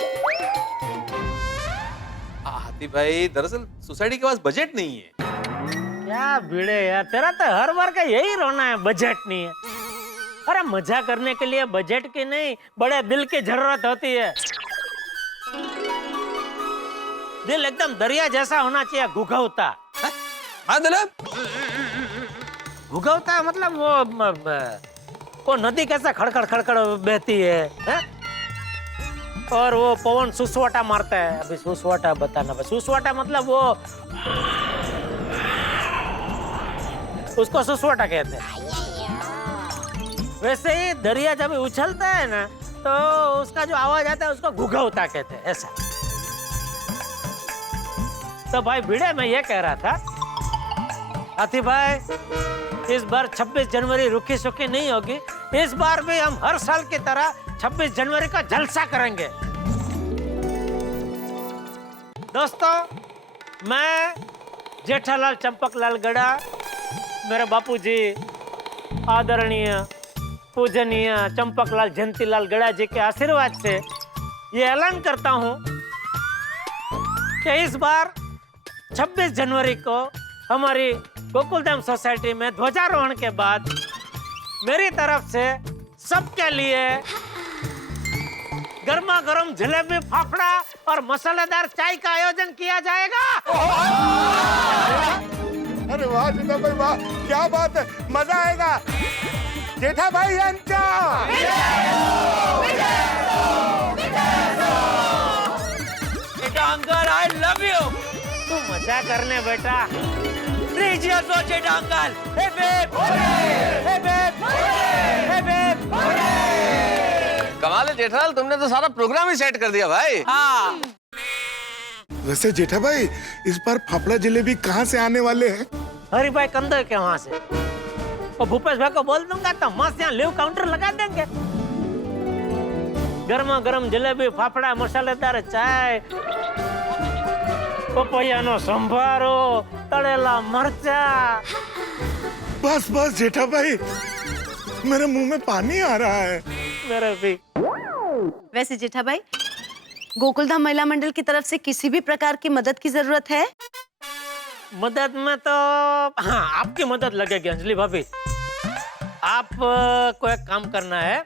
हाथी भाई, दरअसल सोसाइटी के पास बजट नहीं है। क्या भिड़े यार, तेरा तो हर बार का यही रोना है, बजट नहीं है। अरे मजा करने के लिए बजट की नहीं, बड़े दिल की जरूरत होती है। दिल एकदम दरिया जैसा होना चाहिए, घुघौता। हाँ दिलब, घुघौता मतलब वो नदी कैसा खड़खड़ खड़खड़ बहती है? और वो पवन सुसवाटा मारता है। अभी सुसवाटा बताना, सुसवाटा मतलब वो, उसको सुसवाटा कहते हैं। वैसे ही दरिया जब उछलता है ना, तो उसका जो आवाज आता है उसको घुघौता कहते हैं, ऐसा। तो भाई भिड़े, मैं ये कह रहा था हाथी भाई, इस बार 26 जनवरी रुकी सुखी नहीं होगी। इस बार भी हम हर साल की तरह 26 जनवरी का जलसा करेंगे। दोस्तों, मैं जेठालाल चंपकलाल गड़ा, मेरे बापूजी आदरणीय पूजनीय चंपकलाल जयंतीलाल गड़ा जी के आशीर्वाद से ये ऐलान करता हूं कि इस बार 26 जनवरी को हमारी गोकुलधाम सोसाइटी में ध्वजारोहण के बाद मेरी तरफ से सबके लिए गर्मा गर्म जलेबी, फाफड़ा और मसालेदार चाय का आयोजन किया जाएगा। अरे वाह जेठा भाई वाह, क्या बात है, मजा आएगा। जेठा भाई अंचा, बेटा अंकल, आई लव यू। तू मजा करने बेटा। जेठा अंकल, हे बेब, हे बेब, हे बेब। कमाल है जेठालाल, तुमने तो सारा प्रोग्राम ही सेट कर दिया भाई। हाँ। वैसे जेठा भाई, इस बार फाफड़ा जलेबी कहाँ से आने वाले हैं? हरी भाई कंदर के वहां से। और भूपेश भाई को बोल दूंगा तो मस्त यहाँ लिव काउंटर लगा देंगे। गर्मा गर्म जलेबी, फाफड़ा, मसालेदार चाय, पपैयानो संभारो, तड़ेला मरचा। बस बस जेठा भाई, मेरे मुंह में पानी आ रहा है। मेरे भी। वैसे जेठा भाई, गोकुलधाम महिला मंडल की तरफ से किसी भी प्रकार की मदद की जरूरत है? मदद में तो हाँ, आपकी मदद लगेगी अंजलि भाभी। आप को एक काम करना है,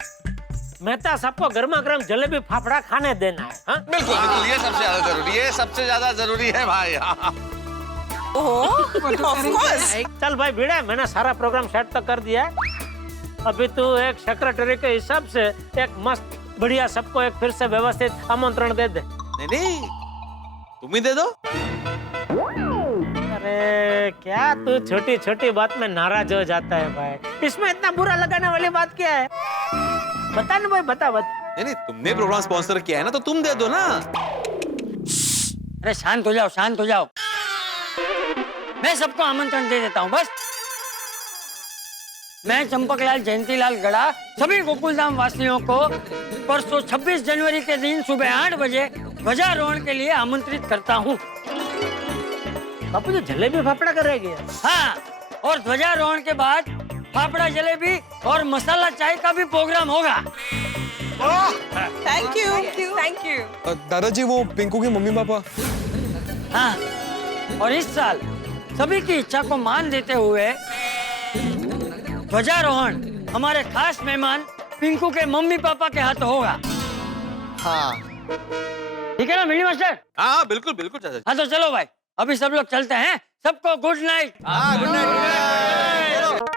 मेहता सबको गर्मा गर्म जलेबी फाफड़ा खाने देना है। हाँ? बिल्कुल बिल्कुल, ये सबसे ज्यादा जरूरी है, सबसे ज्यादा जरूरी है भाई। चल भाई भिड़े, मैंने सारा प्रोग्राम सेट तो कर दिया है। अभी तू एक सेक्रेटरी के हिसाब से एक मस्त बढ़िया सबको एक फिर से व्यवस्थित आमंत्रण दे दे। नहीं, तुम ही दे दो। अरे क्या तू छोटी छोटी बात में नाराज हो जाता है भाई? इसमें इतना बुरा लगाने वाली बात क्या है? बता ना भाई, बता। नहीं, तुमने प्रोग्राम स्पॉन्सर किया है ना, तो तुम दे दो ना। अरे शांत हो जाओ, शांत हो जाओ। मैं सबको आमंत्रण दे देता हूँ बस। मैं चंपकलाल जयंतीलाल गड़ा सभी गोकुलधाम वासियों को परसों 26 जनवरी के दिन सुबह 8 बजे ध्वजारोहण के लिए आमंत्रित करता हूँ। बापू, जो जलेबी फाफड़ा करेगी? हाँ, और ध्वजारोहण के बाद फाफड़ा जलेबी और मसाला चाय का भी प्रोग्राम होगा। Thank you. दादाजी, वो पिंकू के मम्मी पापा। हाँ, और इस साल सभी की इच्छा को मान देते हुए ध्वजारोहण हमारे खास मेहमान पिंकू के मम्मी पापा के हाथ होगा। हाँ, ठीक है ना मिनी मास्टर? हाँ बिल्कुल बिल्कुल चाचा जी। हाँ तो चलो भाई, अभी सब लोग चलते हैं। सबको गुड नाइट। हाँ, गुड नाइट।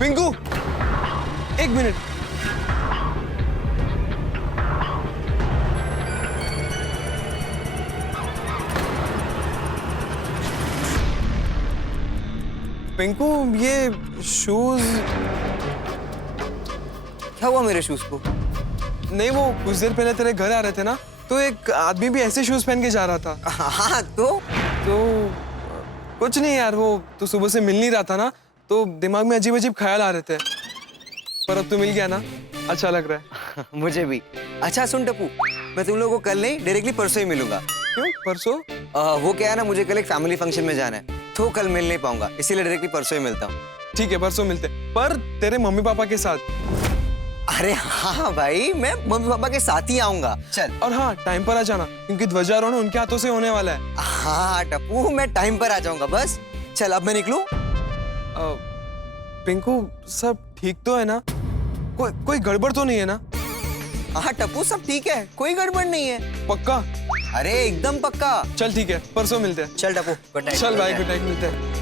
पिंकू, एक मिनट। पिंकू, ये शूज क्या हुआ मेरे शूज को? नहीं, वो कुछ देर पहले तेरे घर आ रहे थे ना, तो एक आदमी भी ऐसे शूज पहन के जा रहा था। हाँ, तो कुछ नहीं यार, वो तो सुबह से मिल नहीं रहा था ना, तो दिमाग में अजीब अजीब ख्याल आ रहे थे। पर अब तो मिल गया ना, अच्छा लग रहा है। मुझे भी। अच्छा सुन टप्पू, मैं तुम लोगों को कल नहीं डायरेक्टली परसों ही मिलूंगा। क्यों परसों? वो क्या है ना, मुझे कल एक फैमिली फंक्शन में जाना है, तो कल मिल नहीं पाऊंगा, इसीलिए डायरेक्टली परसों ही मिलता हूँ। ठीक है, परसों मिलते, पर तेरे मम्मी पापा के साथ। अरे हाँ भाई, मैं मम्मी पापा के साथ ही आऊंगा। चल। और हाँ, टाइम पर आ जाना, क्योंकि ध्वजारोहण उनके हाथों से होने वाला है। हाँ टप्पू, मैं टाइम पर आ जाऊंगा बस। चल अब मैं निकलूं। पिंकू, सब ठीक तो है ना? कोई गड़बड़ तो नहीं है ना? हाँ टप्पू, सब ठीक है, कोई गड़बड़ नहीं है। पक्का? अरे एकदम पक्का। चल ठीक है, परसों मिलते हैं। चल टप्पू, गुड नाइट। चल भाई, गुड नाइट, मिलते हैं।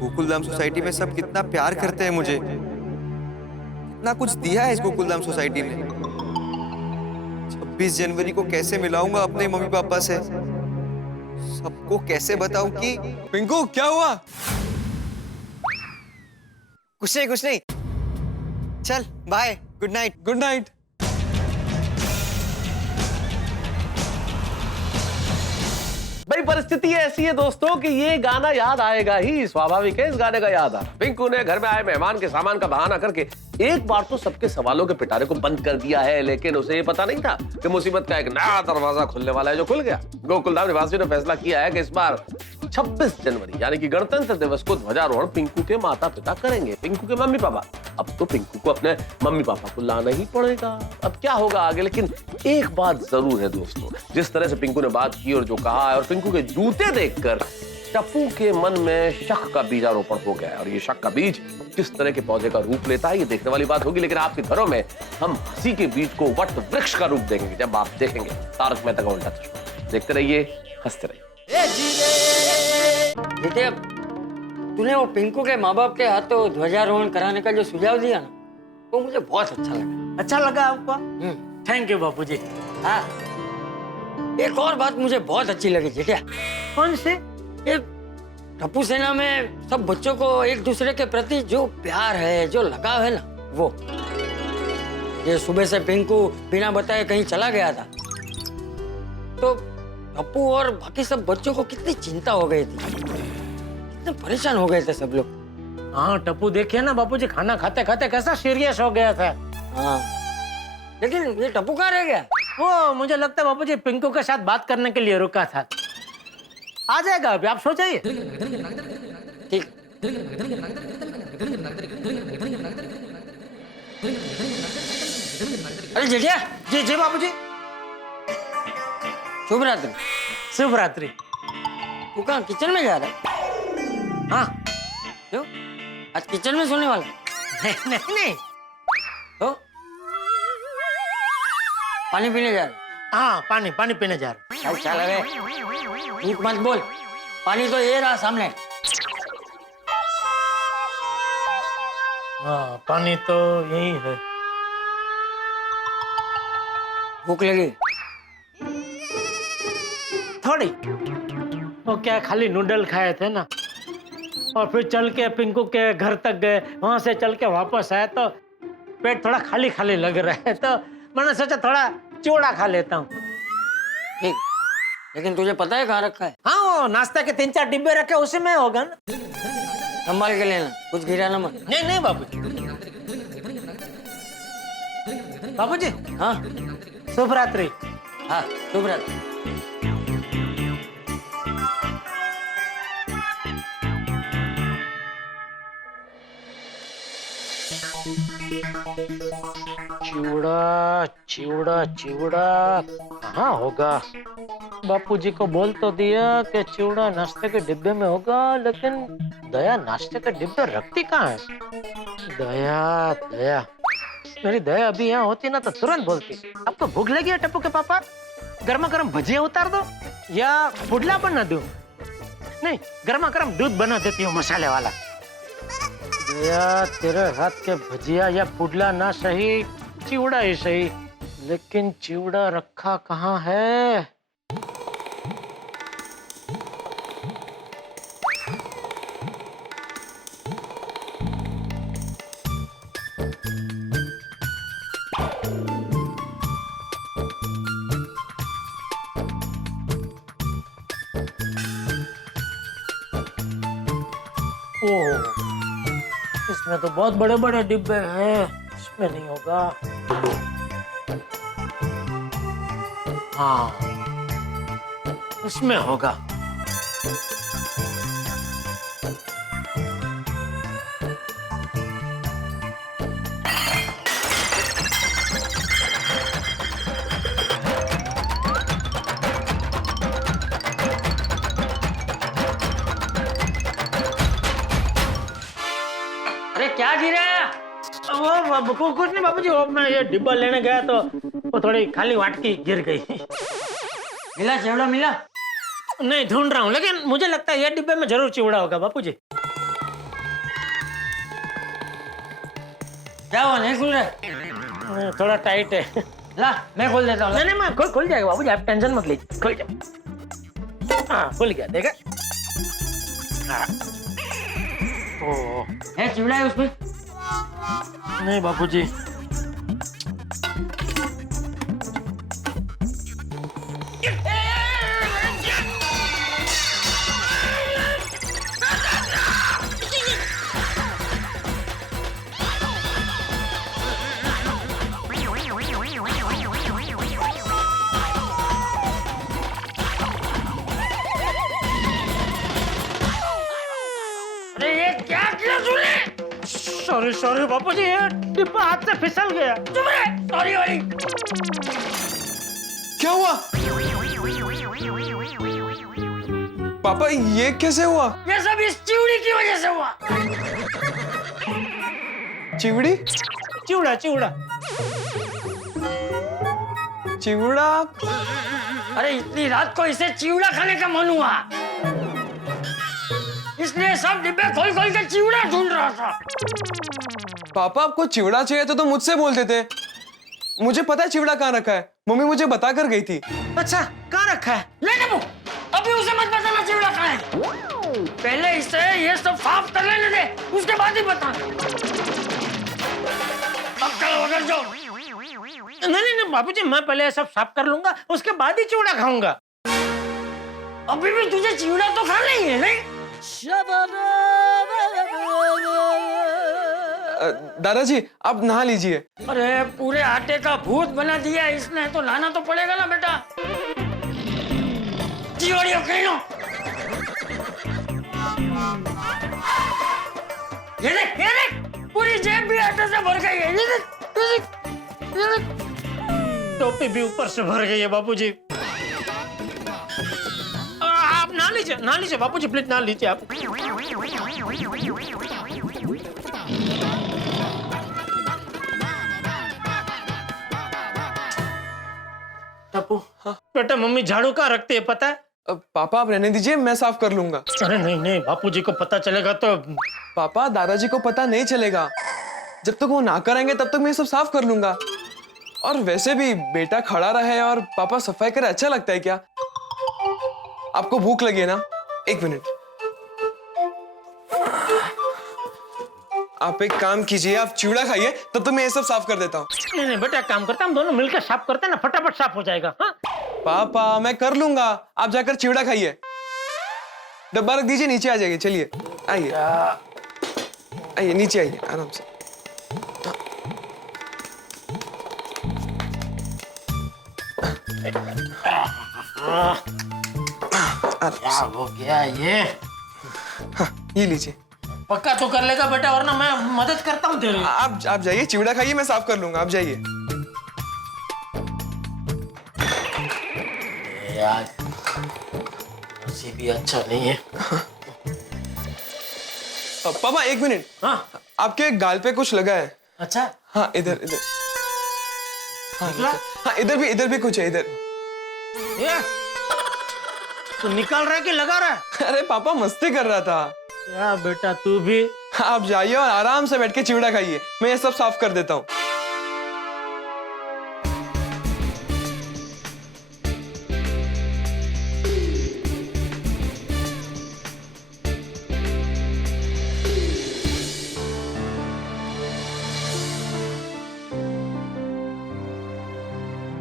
गोकुलधाम सोसाइटी में सब कितना प्यार करते हैं मुझे, कितना कुछ दिया है इस गोकुलधाम सोसाइटी ने। 26 जनवरी को कैसे मिलाऊंगा अपने मम्मी पापा से, सबको कैसे बताऊं कि पिंकू क्या हुआ? कुछ नहीं। चल bye, good night. Good night. भाई परिस्थिति ऐसी है दोस्तों कि ये गाना याद आएगा ही, स्वाभाविक है इस गाने का याद आ। पिंकू ने घर में आए मेहमान के सामान का बहाना करके एक बार तो सबके सवालों के पिटारे को बंद कर दिया है, लेकिन उसे ये पता नहीं था कि मुसीबत का एक नया दरवाजा खुलने वाला है, जो खुल गया। गोकुलधाम निवासियों ने फैसला किया है कि इस बार 26 जनवरी यानी कि गणतंत्र दिवस को ध्वजारोहण पिंकू के माता पिता करेंगे, पिंकू के मम्मी पापा। अब तो पिंकू को अपने मम्मी पापा को लाना ही पड़ेगा। अब क्या होगा आगे, लेकिन एक बात जरूर है दोस्तों, जिस तरह से पिंकू ने बात की और जो कहा है, और पिंकू के जूते देखकर टप्पू के मन में शक का बीजारोपण हो गया है। और ये शक का बीज किस तरह के पौधे का रूप लेता है ये देखने वाली बात होगी, लेकिन आपके घरों में हम हंसी के बीज को वट वृक्ष का रूप देंगे जब आप देखेंगे तारक मेहता का उल्टा चश्मा। देखते रहिए, हंसते रहिए। तूने वो पिंकू के माँ बाप के हाथों ध्वजारोहण कराने का जो सुझाव दिया ना, वो मुझे बहुत अच्छा लगा। अच्छा लगा आपको? थैंक यू बापूजी। हाँ, एक और बात मुझे बहुत अच्छी लगी जेठिया। कौन से? ये टप्पू सेना में सब बच्चों को एक दूसरे के प्रति जो प्यार है, जो लगाव है ना, वो। ये सुबह से पिंकू बिना बताए कहीं चला गया था, तो टप्पू और बाकी सब बच्चों को कितनी चिंता हो गई थी, कितने परेशान हो गए थे सब लोग। हाँ, टप्पू देखिए ना बापूजी, खाना खाते खाते कैसा सीरियस हो गया था। हाँ, लेकिन ये टप्पू कहाँ रह गया? वो मुझे लगता है बापूजी पिंकू के साथ बात करने के लिए रुका था। आ जाएगा अभी, आप सो जाइए। ठीक। अरे जेठिया। जी जी बापूजी। शुभ रात्रि। शुभ रात्रि। तू कहाँ किचन में जा रहा है? हाँ। क्यों? आज किचन में सोने वाला? नहीं नहीं। तो पानी पीने जा रहा है? हाँ, पानी पीने जा रहा हूँ। चल अरे, झूठ मत बोल, पानी तो ये रहा सामने। हाँ, पानी तो यही है। भूख लगी? थोड़ी। वो क्या खाली नूडल खाए थे ना, और फिर चल के पिंकू के घर तक गए, वहां से चल के वापस आए तो पेट थोड़ा खाली खाली लग रहा है, तो मैंने सोचा थोड़ा चिवड़ा खा लेता हूँ। ठीक, लेकिन तुझे पता है कहाँ रखा है? हाँ, वो नाश्ते के 3-4 डिब्बे रखे, उसी में होगा ना। संभाल के लेना, कुछ गिराना मत। नहीं नहीं बाबूजी। बाबूजी। हाँ, शुभ रात्रि। हाँ, शुभ रात्रि। चिवड़ा चिवड़ा चिवड़ा कहाँ होगा? बापूजी को बोल तो दिया कि चिवड़ा नाश्ते के डिब्बे में होगा, लेकिन दया नाश्ते के डिब्बे रखती कहाँ है? दया दया, मेरी दया अभी यहाँ होती ना तो तुरंत बोलती, आपको भूख लगी है टप्पू के पापा? गर्मा गर्म भजिया उतार दो या पुडला बना दूं? नहीं, गर्मा गर्म दूध बना देती हूँ मसाले वाला। दया, तेरे हाथ के भजिया या पुडला ना सही, चिवड़ा ही सही, लेकिन चिवड़ा रखा कहाँ है? ओह, इसमें तो बहुत बड़े बड़े डिब्बे हैं, इसमें नहीं होगा। हाँ, इसमें होगा। क्या गिरा? वो कुछ नहीं बाबूजी, वो मैं ये डिब्बा लेने गया तो वो थोड़ी खाली वाटकी गिर गई। मिला चिवड़ा? मिला नहीं, ढूंढ रहा हूँ, लेकिन मुझे लगता है ये डिब्बे में जरूर चिवड़ा होगा बापूजी। क्या हुआ, नहीं खुल रहा? थोड़ा टाइट है। ला, मैं खोल देता हूँ। नहीं, मैं खुल जाएगा बाबूजी, आप टेंशन मत लीजिए, खुल जाए। हाँ, खुल गया, देखा? है चिवड़ा है उसमें? नहीं बापूजी। सॉरी सॉरी बापूजी, ये डिब्बा हाथ से फिसल गया। चुप रहे, सॉरी वाली। क्या हुआ? पापा, ये कैसे हुआ? ये सब इस चिवड़ी की वजह से हुआ। चिवड़ी? चिवड़ा चिवड़ा चिवड़ा? अरे इतनी रात को इसे चिवड़ा खाने का मन हुआ। इसलिए सब डिब्बे खोल खोल के चिवड़ा ढूंढ रहा था। पापा आपको चिवड़ा चाहिए तो मुझसे बोल देते। मुझे पता है चिवड़ा कहाँ रखा है, मम्मी मुझे बता कर गई थी। अच्छा कहाँ रखा है? ले टप्पू, अभी उसे मत बताना चिवड़ा कहाँ है। पहले इसे ये सब साफ कर लेने दे, उसके बाद ही बता। अब चलो वगैरह जाओ। नहीं बाबूजी, मैं पहले सब साफ कर लूंगा, उसके बाद ही चिवड़ा खाऊंगा। अभी भी तुझे चिवड़ा तो खाना ही है नहीं? दादाजी आप नहा लीजिए। अरे पूरे आटे का भूत बना दिया इसने, तो लाना तो पड़ेगा ना बेटा। चिवड़ियों कहीं ये देख पूरी जेब भी आटे से भर गई है। ये देख टोपी भी ऊपर से भर गई है बाबूजी। आप नहा लीजिए बाबूजी, प्लीज नहा लीजिए आप। टप्पू, बेटा मम्मी झाड़ू कहाँ रखती है पता है? पापा आप रहने दीजिए, मैं साफ कर लूंगा। अरे नहीं बापूजी को पता चलेगा तो। पापा दादाजी को पता नहीं चलेगा, जब तक वो ना कराएंगे तब तक मैं सब साफ कर लूंगा। और वैसे भी बेटा खड़ा रहे और पापा सफाई करे अच्छा लगता है क्या? आपको भूख लगी है ना? एक मिनट, आप एक काम कीजिए, आप चिवड़ा खाइए, तब तो मैं ये सब साफ कर देता हूँ। नहीं बेटा, काम करते हम दोनों मिलकर साफ करते हैं ना, फटाफट साफ हो जाएगा। हाँ? पापा मैं कर लूंगा, आप जाकर चिवड़ा खाइए। डब्बा रख दीजिए, नीचे आ जाइए। चलिए आइए आइए, नीचे आइए आराम से। क्या हो गया ये? हाँ, ये लीजिए। पक्का तो कर लेगा बेटा, वरना मैं मदद करता हूँ तेरी। आप जाइए, चिवड़ा खाइए, मैं साफ कर लूंगा, आप जाइए। यार नसीब भी अच्छा नहीं है। पापा एक मिनट। हाँ? आपके गाल पे कुछ लगा है। अच्छा? हाँ इधर हाँ इधर भी कुछ है, इधर। ये तू निकाल रहा है कि लगा रहा है? अरे पापा मस्ती कर रहा था। या बेटा तू भी। आप जाइए और आराम से बैठ के चिवड़ा खाइए, मैं ये सब साफ कर देता हूँ।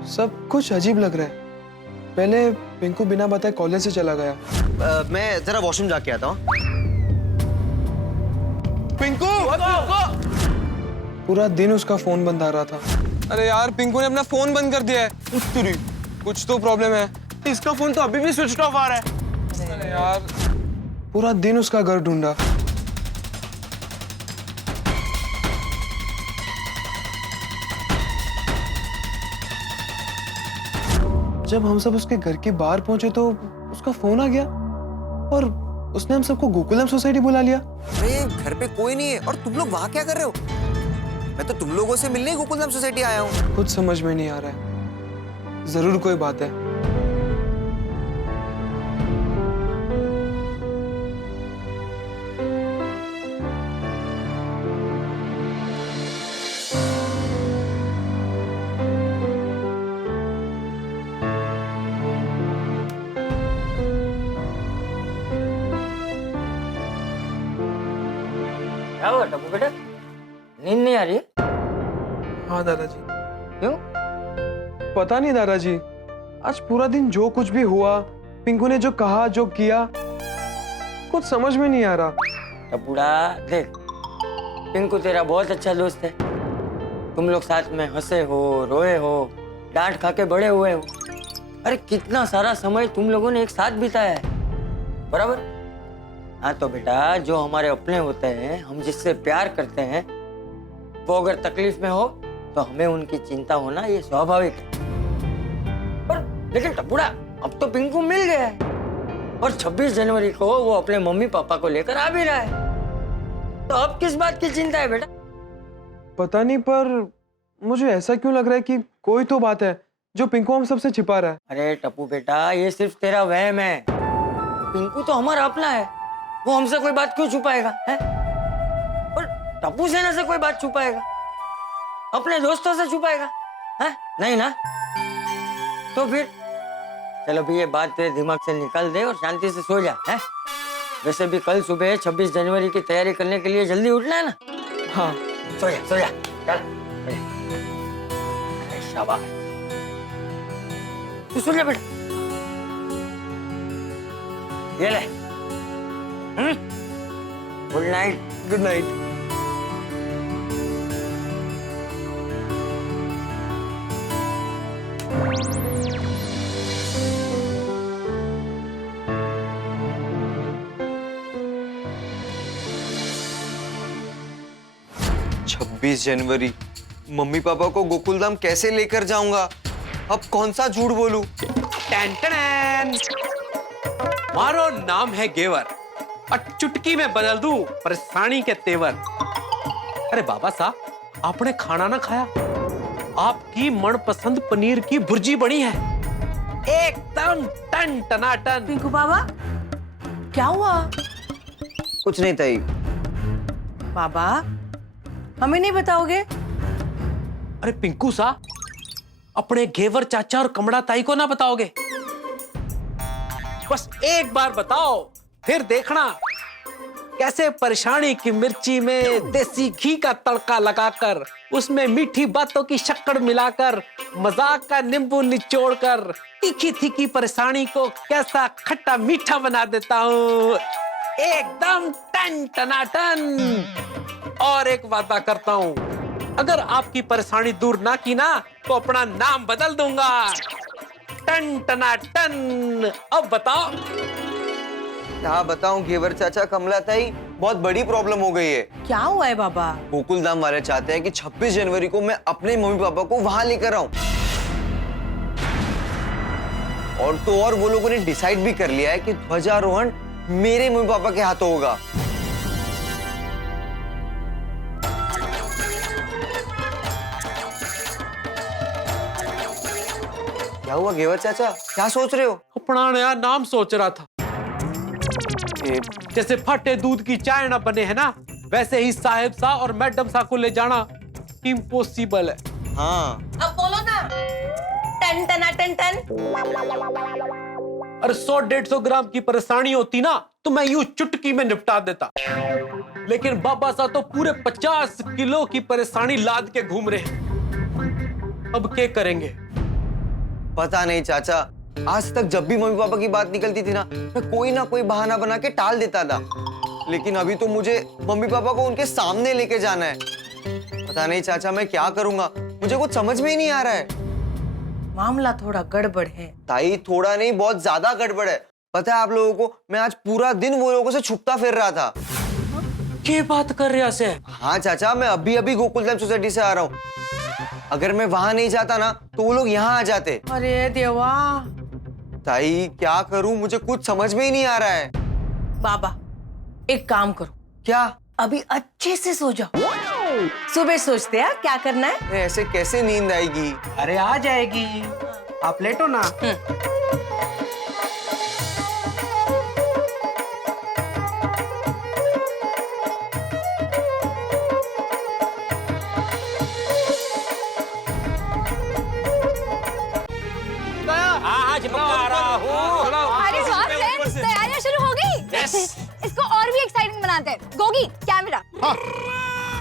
सब कुछ अजीब लग रहा है। पहले पिंकू बिना बताए कॉलेज से चला गया। मैं जरा वॉशरूम जाके आता हूँ। पिंकू! पूरा दिन उसका फोन बंद आ रहा था। अरे यार पिंकू ने अपना फोन बंद कर दिया है। उत्तरी कुछ तो प्रॉब्लम है। इसका फोन तो अभी भी स्विच ऑफ आ रहा है। अरे यार पूरा दिन उसका घर ढूंढा। जब हम सब उसके घर के बाहर पहुंचे तो उसका फोन आ गया और उसने हम सबको गोकुलधाम सोसाइटी बुला लिया। अरे घर पे कोई नहीं है और तुम लोग वहां क्या कर रहे हो? मैं तो तुम लोगों से मिलने गोकुलधाम सोसाइटी आया हूँ। कुछ समझ में नहीं आ रहा है, जरूर कोई बात है। क्या हुआ टप्पू बेटा, नींद नहीं आ रही है? हाँ दादाजी। क्यों? पता नहीं दादाजी, आज पूरा दिन जो कुछ भी हुआ, पिंकू ने जो कहा जो किया, कुछ समझ में नहीं आ रहा। टप्पूड़ा देख, पिंकू तेरा बहुत अच्छा दोस्त है। तुम लोग साथ में हंसे हो, रोए हो, डांट खा के बड़े हुए हो। अरे कितना सारा समय तुम लोगों ने एक साथ बिताया है, बराबर? हाँ तो बेटा, जो हमारे अपने होते हैं, हम जिससे प्यार करते हैं, वो अगर तकलीफ में हो तो हमें उनकी चिंता होना ये स्वाभाविक है। पर लेकिन टप्पूड़ा, अब तो पिंकू मिल गया है और 26 जनवरी को वो अपने मम्मी पापा को लेकर आ भी रहा है, तो अब किस बात की चिंता है बेटा? पता नहीं, पर मुझे ऐसा क्यों लग रहा है कि कोई तो बात है जो पिंकू हम सबसे छिपा रहा है। अरे टप्पू बेटा, ये सिर्फ तेरा वहम है। पिंकू तो हमारा अपना है, वो हमसे कोई बात क्यों छुपाएगा है? और टप्पू सेना से कोई बात छुपाएगा? अपने दोस्तों से छुपाएगा है? नहीं ना? तो फिर चलो भी ये बात तेरे दिमाग से निकाल दे और शांति से सो जा है? वैसे भी कल सुबह 26 जनवरी की तैयारी करने के लिए जल्दी उठना है ना? हाँ। सो जा चल। शाबाश। तू सो जा बेटा। ये ले। Good night. Good night. छब्बीस जनवरी, मम्मी पापा को गोकुलधाम कैसे लेकर जाऊंगा? अब कौन सा झूठ बोलूं? टैन मारो नाम है गेवर और चुटकी में बदल दूं परेशानी के तेवर। अरे बाबा साहब, आपने खाना ना खाया? आपकी मनपसंद पनीर की भुर्जी बनी है, एकदम टन टनाटन। पिंकू बाबा, क्या हुआ? कुछ नहीं ताई। बाबा, हमें नहीं बताओगे? अरे पिंकू सा, अपने घेवर चाचा और कमड़ा ताई को ना बताओगे? बस एक बार बताओ, फिर देखना कैसे परेशानी की मिर्ची में देसी घी का तड़का लगाकर, उसमें मीठी बातों की शक्कर मिलाकर, मजाक का नींबू निचोड़कर, तीखी तीखी परेशानी को कैसा खट्टा मीठा बना देता हूँ, एकदम टन टनाटन। और एक वादा करता हूँ, अगर आपकी परेशानी दूर ना की ना तो अपना नाम बदल दूंगा, टन टनाटन। अब बताओ। क्या बताऊं घेवर चाचा, कमला ताई, बहुत बड़ी प्रॉब्लम हो गई है। क्या हुआ है बाबा? गोकुलधाम वाले चाहते हैं कि 26 जनवरी को मैं अपने मम्मी पापा को वहां लेकर आऊं। और तो और वो लोगों ने डिसाइड भी कर लिया है कि ध्वजारोहण मेरे मम्मी पापा के हाथों होगा। क्या हुआ घेवर चाचा, क्या सोच रहे हो? अपना नया नाम सोच रहा था। जैसे फटे दूध की चाय ना बने है ना, वैसे ही साहेब सा और मैडम सा को ले जाना इम्पॉसिबल है। हाँ। अब बोलो ना, टन टना टन टन। अरे 100-150 ग्राम की परेशानी होती ना तो मैं यूं चुटकी में निपटा देता, लेकिन बाबा सा तो पूरे 50 किलो की परेशानी लाद के घूम रहे हैं। अब क्या करेंगे? पता नहीं चाचा, आज तक जब भी मम्मी पापा की बात निकलती थी ना, मैं कोई ना कोई बहाना बना के टाल देता था, लेकिन अभी तो मुझे मम्मी पापा को उनके सामने लेके जाना है। पता नहीं चाचा मैं क्या करूंगा, मुझे कुछ समझ में ही नहीं आ रहा है। मामला थोड़ा गड़बड़ है। ताई, थोड़ा नहीं बहुत ज्यादा गड़बड़ है। पता है आप लोगों को, मैं आज पूरा दिन वो लोगों से छुपता फिर रहा था। क्या बात कर रहे हैं? हाँ चाचा, मैं अभी अभी गोकुलधाम सोसाइटी से आ रहा हूँ। अगर मैं वहां नहीं जाता ना तो वो लोग यहाँ आ जाते। अरे देवा। ताई क्या करूं, मुझे कुछ समझ में ही नहीं आ रहा है। बाबा, एक काम करो। क्या? अभी अच्छे से सो जाओ, सुबह सोचते हैं क्या करना है। ऐसे कैसे नींद आएगी? अरे आ जाएगी, आप लेटो ना। अरे वाह फ्रेंड्स, तैयारियां शुरू हो गई। इसको और भी एक्साइटिंग बनाते हैं। गोगी, कैमरा।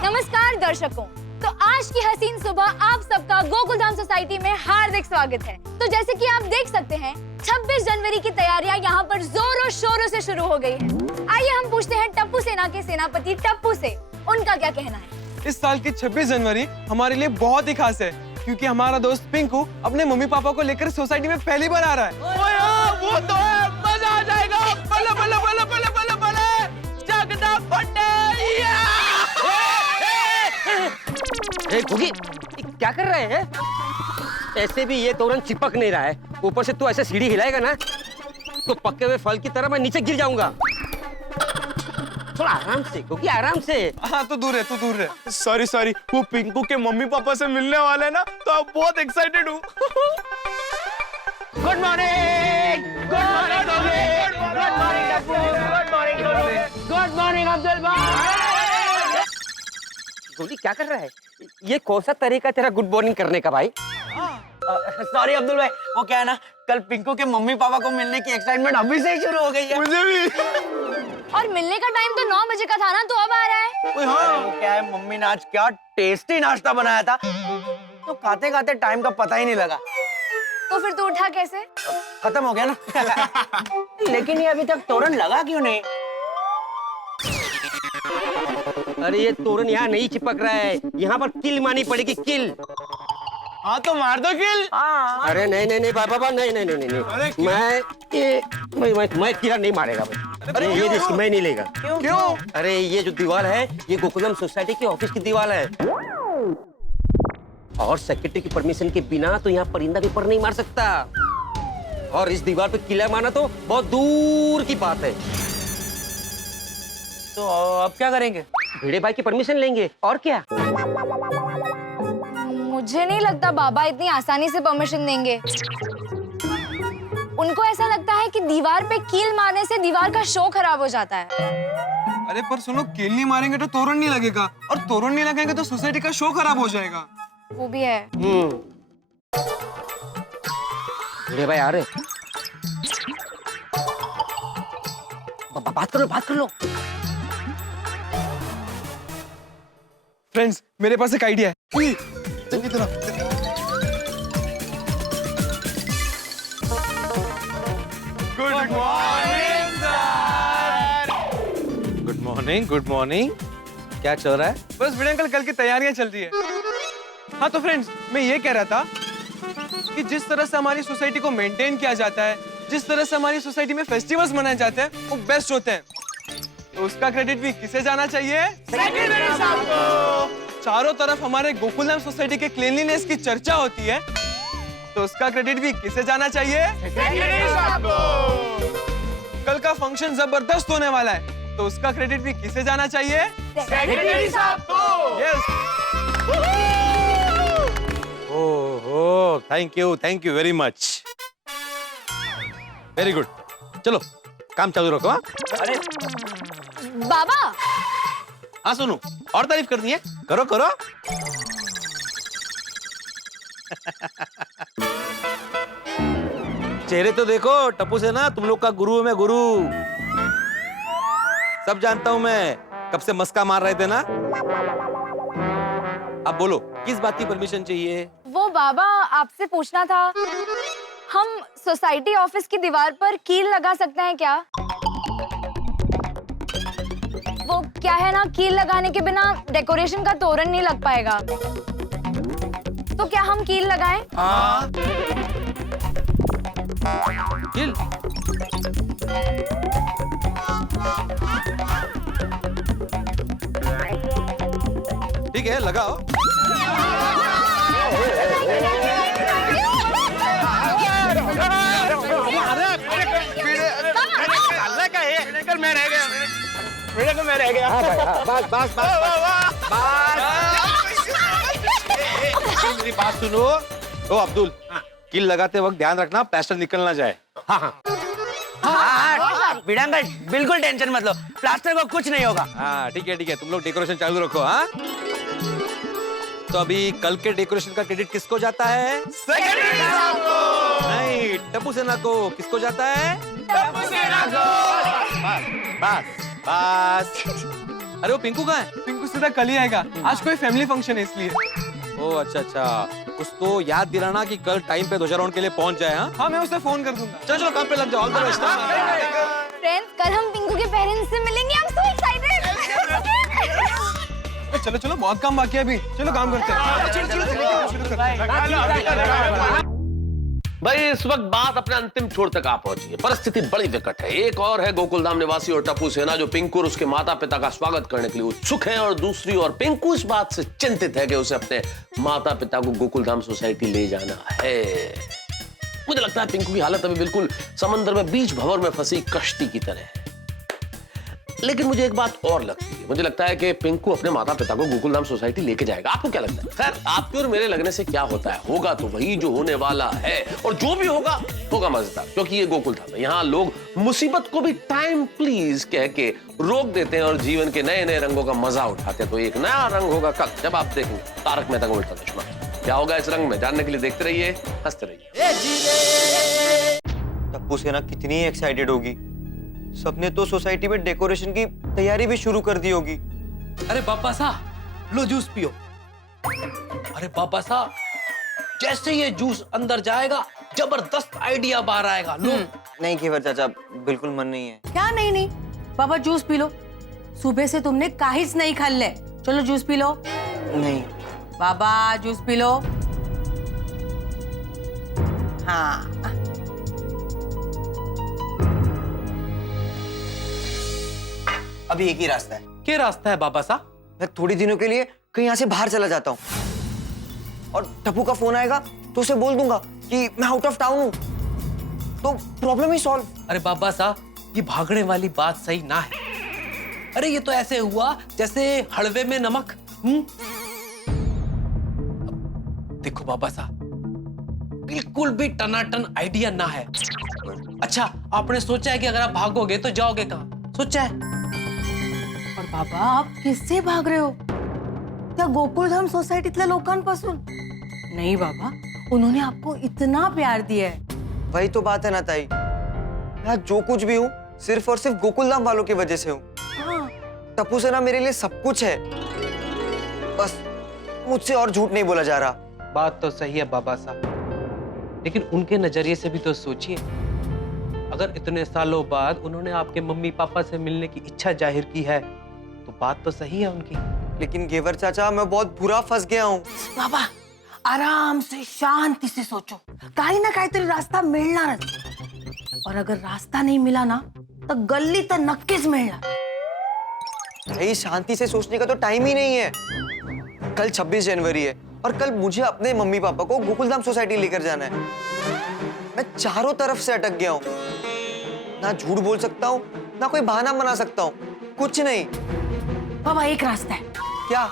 नमस्कार दर्शकों, तो आज की हसीन सुबह आप सबका गोकुलधाम सोसाइटी में हार्दिक स्वागत है। तो जैसे कि आप देख सकते हैं, 26 जनवरी की तैयारियां यहाँ पर जोरों शोरों से शुरू हो गई हैं। आइए हम पूछते हैं टप्पू सेना के सेनापति टप्पू से, उनका क्या कहना है। इस साल की 26 जनवरी हमारे लिए बहुत ही खास है, क्योंकि हमारा दोस्त पिंकू अपने मम्मी पापा को लेकर सोसाइटी में पहली बार आ रहा है। वो तो है, मजा आ जाएगा। बल्ले बल्ले बल्ले बल्ले बल्ले बल्ले, जगना फटे। गोगी, क्या कर रहे हैं? ऐसे भी ये तोरण चिपक नहीं रहा है, ऊपर से तू ऐसे सीढ़ी हिलाएगा ना तो पके हुए फल की तरह मैं नीचे गिर जाऊंगा। थोड़ा आराम से गोगी, आराम से। हाँ तो दूर है, तू दूर है। सॉरी, वो पिंकू के मम्मी पापा से मिलने वाले हैं ना, तो अब बहुत एक्साइटेड हूँ। Good morning, good morning, good morning, good morning. Good morning Abdul भाई। गोली क्या कर रहा है? ये कौन सा तरीका तेरा गुड मॉर्निंग करने का भाई? सॉरी अब्दुल भाई, वो क्या है ना, कल पिंकू के मम्मी पापा को मिलने की एक्साइटमेंट अभी से ही शुरू हो गई है। मुझे भी। और मिलने का टाइम तो 9 बजे का था ना, तो अब आ रहा है। वो क्या है, मम्मी ने आज क्या टेस्टी नाश्ता बनाया था, तो खाते खाते टाइम का पता ही नहीं लगा। तो फिर तू उठा कैसे? खत्म हो गया ना। लेकिन ये अभी तक तोरण लगा क्यों नहीं? अरे ये तोरण यहाँ नहीं चिपक रहा है, यहाँ पर किल मारनी पड़ेगी, किल। हाँ तो मार दो किल। अरे नहीं बाबा, नहीं, मैं किला नहीं मारेगा भाई। अरे ये रिस्क मैं नहीं लेगा। क्यों? अरे ये जो दीवार है, ये गोकुलधाम सोसाइटी के ऑफिस की दीवार है, और सेक्रेटरी की परमिशन के बिना तो यहाँ परिंदा भी पर नहीं मार सकता। और इस दीवार पे किला मारना तो बहुत दूर की बात है। तो अब क्या करेंगे? भिड़े भाई की परमिशन लेंगे, और क्या। मुझे नहीं लगता बाबा इतनी आसानी से परमिशन देंगे। उनको ऐसा लगता है कि दीवार पे कील मारने से दीवार का शो खराब हो जाता है। अरे पर सुनो, कील नहीं मारेंगे तो तोरण नहीं लगेगा, और तोरण नहीं लगेंगे तो सोसाइटी का शो खराब हो जाएगा। वो भी है। भिड़े भाई आ रहे। बात कर लो। फ्रेंड्स, मेरे पास एक आइडिया है। चल इधर आओ। Good morning sir. Good morning. क्या चल रहा है? बस भिड़े अंकल, कल की तैयारियां चल रही है। हाँ तो फ्रेंड्स, मैं ये कह रहा था कि जिस तरह से हमारी सोसाइटी को मेंटेन किया जाता है, जिस तरह से हमारी सोसाइटी में फेस्टिवल्स मनाए जाते हैं, वो बेस्ट होते हैं। तो उसका क्रेडिट भी किसे जाना चाहिए? सेक्रेटरी साहब को। चारों तरफ हमारे गोकुलधाम सोसाइटी के क्लीनलीनेस की चर्चा होती है, तो उसका क्रेडिट भी किसे जाना चाहिए? सेक्रेटरी साहब को। कल का फंक्शन जबरदस्त होने वाला है, तो उसका क्रेडिट भी किसे जाना चाहिए? सेक्रेटरी साहब को। Yes. Oh, thank you very much. Very good. चलो काम चालू रखो। हाँ? अरे बाबा। हाँ सुनो, और तारीफ करनी है? करो। चेहरे तो देखो, टप्पू से ना तुम लोग का गुरु है मैं, गुरु। सब जानता हूं मैं, कब से मस्का मार रहे थे ना। अब बोलो, किस बात की परमिशन चाहिए? वो बाबा आपसे पूछना था, हम सोसाइटी ऑफिस की दीवार पर कील लगा सकते हैं क्या? वो क्या है ना, कील लगाने के बिना डेकोरेशन का तोरण नहीं लग पाएगा। तो क्या हम कील लगाएं? हाँ। कील? ठीक है, लगाओ। मैं रह गया। बस। मेरी बात सुनो। ओ अब्दुल, कील लगाते वक्त ध्यान रखना प्लास्टर निकल ना जाए। हाँ, भिड़ंगल बिल्कुल टेंशन मत लो, प्लास्टर को कुछ नहीं होगा। हाँ ठीक है, तुम लोग डेकोरेशन चालू रखो। हाँ तो अभी कल के डेकोरेशन का क्रेडिट किसको जाता है? सेक्रेटरी साहब को। नहीं, टप्पू सेना को। किसको जाता है? टप्पू सेना को। बस। अरे वो पिंकू कहाँ है? पिंकू सीधा कल ही आएगा, आज कोई फैमिली फंक्शन है इसलिए। ओ अच्छा, उसको याद दिलाना कि कल टाइम पे ध्वजारोहण के लिए पहुंच जाए। हाँ मैं उसे फोन कर दूंगा। चलो काम पे लग जाओ। All the best. फ्रेंड्स, कल हम पिंकू के पेरेंट्स से मिलेंगे। I'm so excited। चलो बहुत काम बाकी है अभी, चलो काम करते हैं। चलो। भाई इस वक्त बात अपने अंतिम छोर तक आ पहुंची है। परिस्थिति बड़ी विकट है। एक और है गोकुलधाम निवासी और टप्पू सेना जो पिंकू और उसके माता पिता का स्वागत करने के लिए उत्सुक है, और दूसरी ओर पिंकू इस बात से चिंतित है कि उसे अपने माता पिता को गोकुलधाम सोसाइटी ले जाना है। मुझे लगता है पिंकू की हालत अभी बिल्कुल समंदर में बीच भंवर में फंसी कश्ती की तरह है। लेकिन मुझे एक बात और लगती है, मुझे लगता है कि पिंकू अपने माता पिता को गोकुलधाम सोसाइटी लेके जाएगा। आपको क्या लगता है? खैर, आपके और मेरे लगने से क्या होता है, होगा तो वही जो होने वाला है, और जो भी होगा होगा मजेदार, क्योंकि ये गोकुलधाम है। यहाँ लोग मुसीबत को भी टाइम प्लीज कह के रोक देते हैं और जीवन के नए नए रंगों का मजा उठाते हैं। तो एक नया रंग होगा कल, जब आप देखेंगे तारक मेहता का उल्टा चश्मा। क्या होगा इस रंग में, जानने के लिए देखते रहिए, हंसते रहिए। टप्पू सेना कितनी एक्साइटेड होगी। सबने तो सोसाइटी में डेकोरेशन की तैयारी भी शुरू कर दी होगी। अरे पापा साहब, लो जूस पियो। अरे पापा साहब, जैसे ये जूस अंदर जाएगा जबरदस्त आइडिया बाहर आएगा। लो। नहीं घेवर चाचा, बिल्कुल मन नहीं है। क्या नहीं? बाबा जूस पी लो, सुबह से तुमने काहीच नहीं खाल्ले। चलो जूस पी लो। नहीं बाबा जूस पी लो। हाँ अभी एक ही रास्ता है। क्या रास्ता है बाबा साहब? मैं थोड़ी दिनों के लिए कहीं यहाँ से बाहर चला जाता हूँ, और टप्पू का फोन आएगा तो उसे बोल दूंगा कि मैं आउट ऑफ टाउन हूँ, तो प्रॉब्लम ही सॉल्व। अरे बाबा साहब, ये भागने वाली बात सही ना है। अरे ये तो ऐसे हुआ जैसे हलवे में नमक। देखो बाबा साहब, बिल्कुल भी टनाटन आइडिया ना है। अच्छा, आपने सोचा है कि अगर आप भागोगे तो जाओगे कहाँ? सोचा है? और बाबा आप किससे भाग रहे हो? क्या गोकुलधाम सोसायटीतल्या लोकांपासून? नहीं बाबा, उन्होंने आपको इतना प्यार दिया है। वही तो बात है ना ताई, मैं जो कुछ भी हूँ सिर्फ और सिर्फ गोकुलधाम वालों की वजह से हूँ। टप्पू सेना मेरे लिए सब कुछ है, बस मुझसे और झूठ नहीं बोला जा रहा। बात तो सही है बाबा साहब, लेकिन उनके नजरिए से भी तो सोचिए। अगर इतने सालों बाद उन्होंने आपके मम्मी पापा से मिलने की इच्छा जाहिर की है, तो बात तो सही है उनकी। लेकिन घेवर चाचा, मैं बहुत बुरा फंस गया हूँ। बाबा आराम से शांति से सोचो, काही ना काहीतरी रास्ता मिळणारच। और अगर रास्ता नहीं मिला ना, तो गल्ली तर नक्कीच मिळणार। भाई शांति से सोचने का तो टाइम ही नहीं है। कल 26 जनवरी है और कल मुझे अपने मम्मी पापा को गोकुलधाम सोसाइटी लेकर जाना है। मैं चारों तरफ से अटक गया हूँ, ना झूठ बोल सकता हूँ, ना कोई बहाना बना सकता हूँ, कुछ नहीं। बाबा एक रास्ता है। क्या?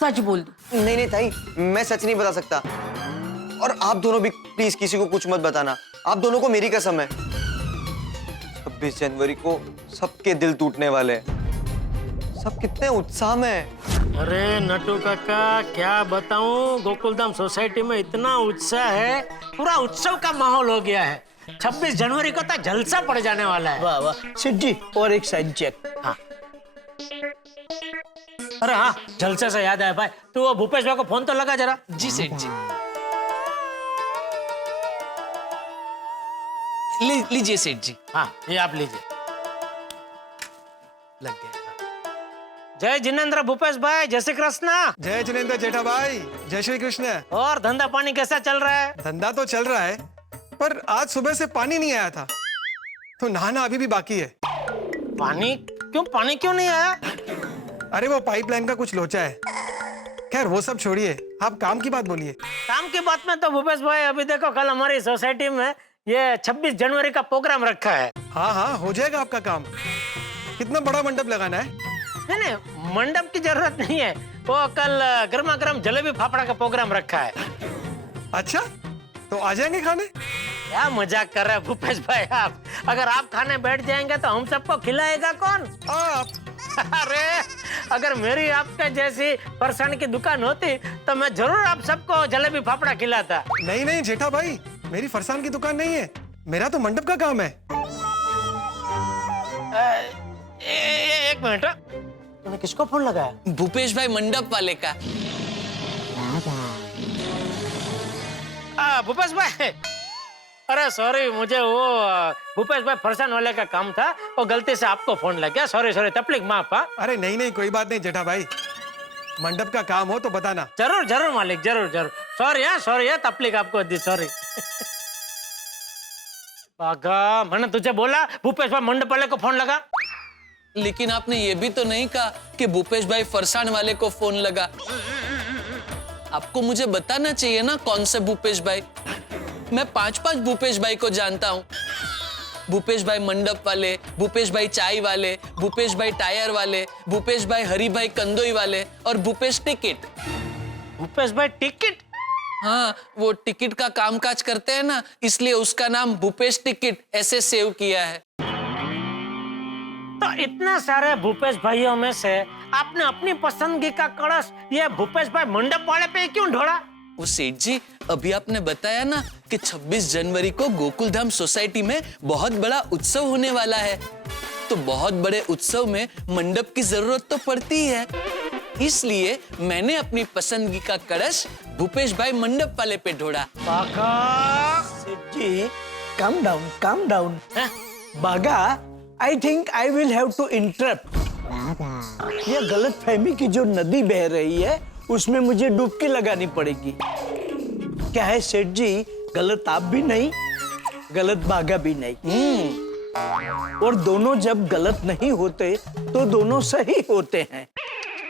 सच बोल दो। नहीं नहीं ताई, मैं सच नहीं बता सकता। और आप दोनों भी प्लीज किसी को कुछ मत बताना, आप दोनों को मेरी कसम है। 26 जनवरी को सबके दिल टूटने वाले हैं। सब कितने उत्साह में हैं। अरे नटू काका, क्या बताऊं, गोकुलधाम सोसाइटी में इतना उत्साह है, पूरा उत्सव का माहौल हो गया है। 26 जनवरी को तो जलसा पड़ जाने वाला है। वाह वाह सेठ जी, और एक साइन चेक। हाँ। अरे हाँ, जलसे से याद आया भाई, तू वो भूपेश भाई को फोन तो लगा जरा। जी सेठ जी। लीजिए सेठ जी। हाँ, ये आप लीजिए। लग गया। जय जिनेंद्र भूपेश भाई, जय श्री कृष्ण। जय जिनेंद्र जेठा भाई, जय श्री कृष्ण। और धंधा पानी कैसा चल रहा है? धंधा तो चल रहा है, पर आज सुबह से पानी नहीं आया था, तो नहाना अभी भी बाकी है। पानी क्यों नहीं आया? अरे वो पाइपलाइन का कुछ लोचा है। खैर वो सब छोड़िए, आप काम की बात बोलिए। काम की बात में तो भूपेश भाई, अभी देखो कल हमारी सोसाइटी में ये 26 जनवरी का प्रोग्राम रखा है। हाँ, हो जाएगा आपका काम। कितना बड़ा मंडप लगाना है? नहीं, मंडप की जरूरत नहीं है, वो कल गर्मा गर्म जलेबी फाफड़ा का प्रोग्राम रखा है। अच्छा, तो आ जाएंगे खाने? क्या मजाक कर रहे हैं भूपेश भाई आप? अगर आप खाने बैठ जाएंगे तो हम सबको खिलाएगा कौन? आप। अरे अगर मेरी आपके जैसी फरसाण की दुकान होती तो मैं जरूर आप सबको जलेबी फाफड़ा खिलाता। नहीं जेठा भाई, मेरी फरसान की दुकान नहीं है, मेरा तो मंडप का काम है। एक मिनट, तूने किसको फोन लगाया? भूपेश भाई मंडप वाले का। भूपेश भाई, अरे सॉरी, मुझे वो भूपेश भाई फरसान वाले का काम था, वो गलती से आपको फोन लग गया। सॉरी, तकलीफ माफ। अरे नहीं, कोई बात नहीं जेठा भाई, मंडप का काम हो तो बताना। जरूर मालिक, जरूर। सॉरी है, तकलीफ आपको दी, सॉरी। पागा, मैंने तुझे बोला भूपेश भाई मंडप वाले को फोन लगा। लेकिन आपने ये भी तो नहीं कहा कि भूपेश भाई फरसान वाले को फोन लगा। आपको मुझे बताना चाहिए ना कौन से भूपेश भाई। मैं 5 भूपेश भाई को जानता हूँ। भूपेश भाई मंडप वाले, भूपेश भाई चाय वाले, भूपेश भाई टायर वाले, भूपेश भाई हरी भाई कंदोई वाले और भूपेश टिकट। भूपेश भाई टिकट? हाँ, वो टिकट का कामकाज करते हैं ना, इसलिए उसका नाम भूपेश टिकट ऐसे सेव किया है। तो इतना सारे भूपेश भाइयों में से आपने अपनी पसंदगी का कलश ये भूपेश भाई मंडप वाले पे क्यों ढोड़ा? वो सेठ जी, अभी आपने बताया ना कि 26 जनवरी को गोकुलधाम सोसाइटी में बहुत बड़ा उत्सव होने वाला है, तो बहुत बड़े उत्सव में मंडप की जरूरत तो पड़ती ही है, इसलिए मैंने अपनी पसंदगी का कलश भूपेश भाई मंडप वाले पे ढोड़ा। सेठ जी, calm down. बागा, I think I will have to interrupt. ये गलत फहमी की जो नदी बह रही है उसमें मुझे डुबकी लगानी पड़ेगी। क्या है सेठ जी, गलत आप भी नहीं, गलत बागा भी नहीं। और दोनों जब गलत नहीं होते तो दोनों सही होते हैं।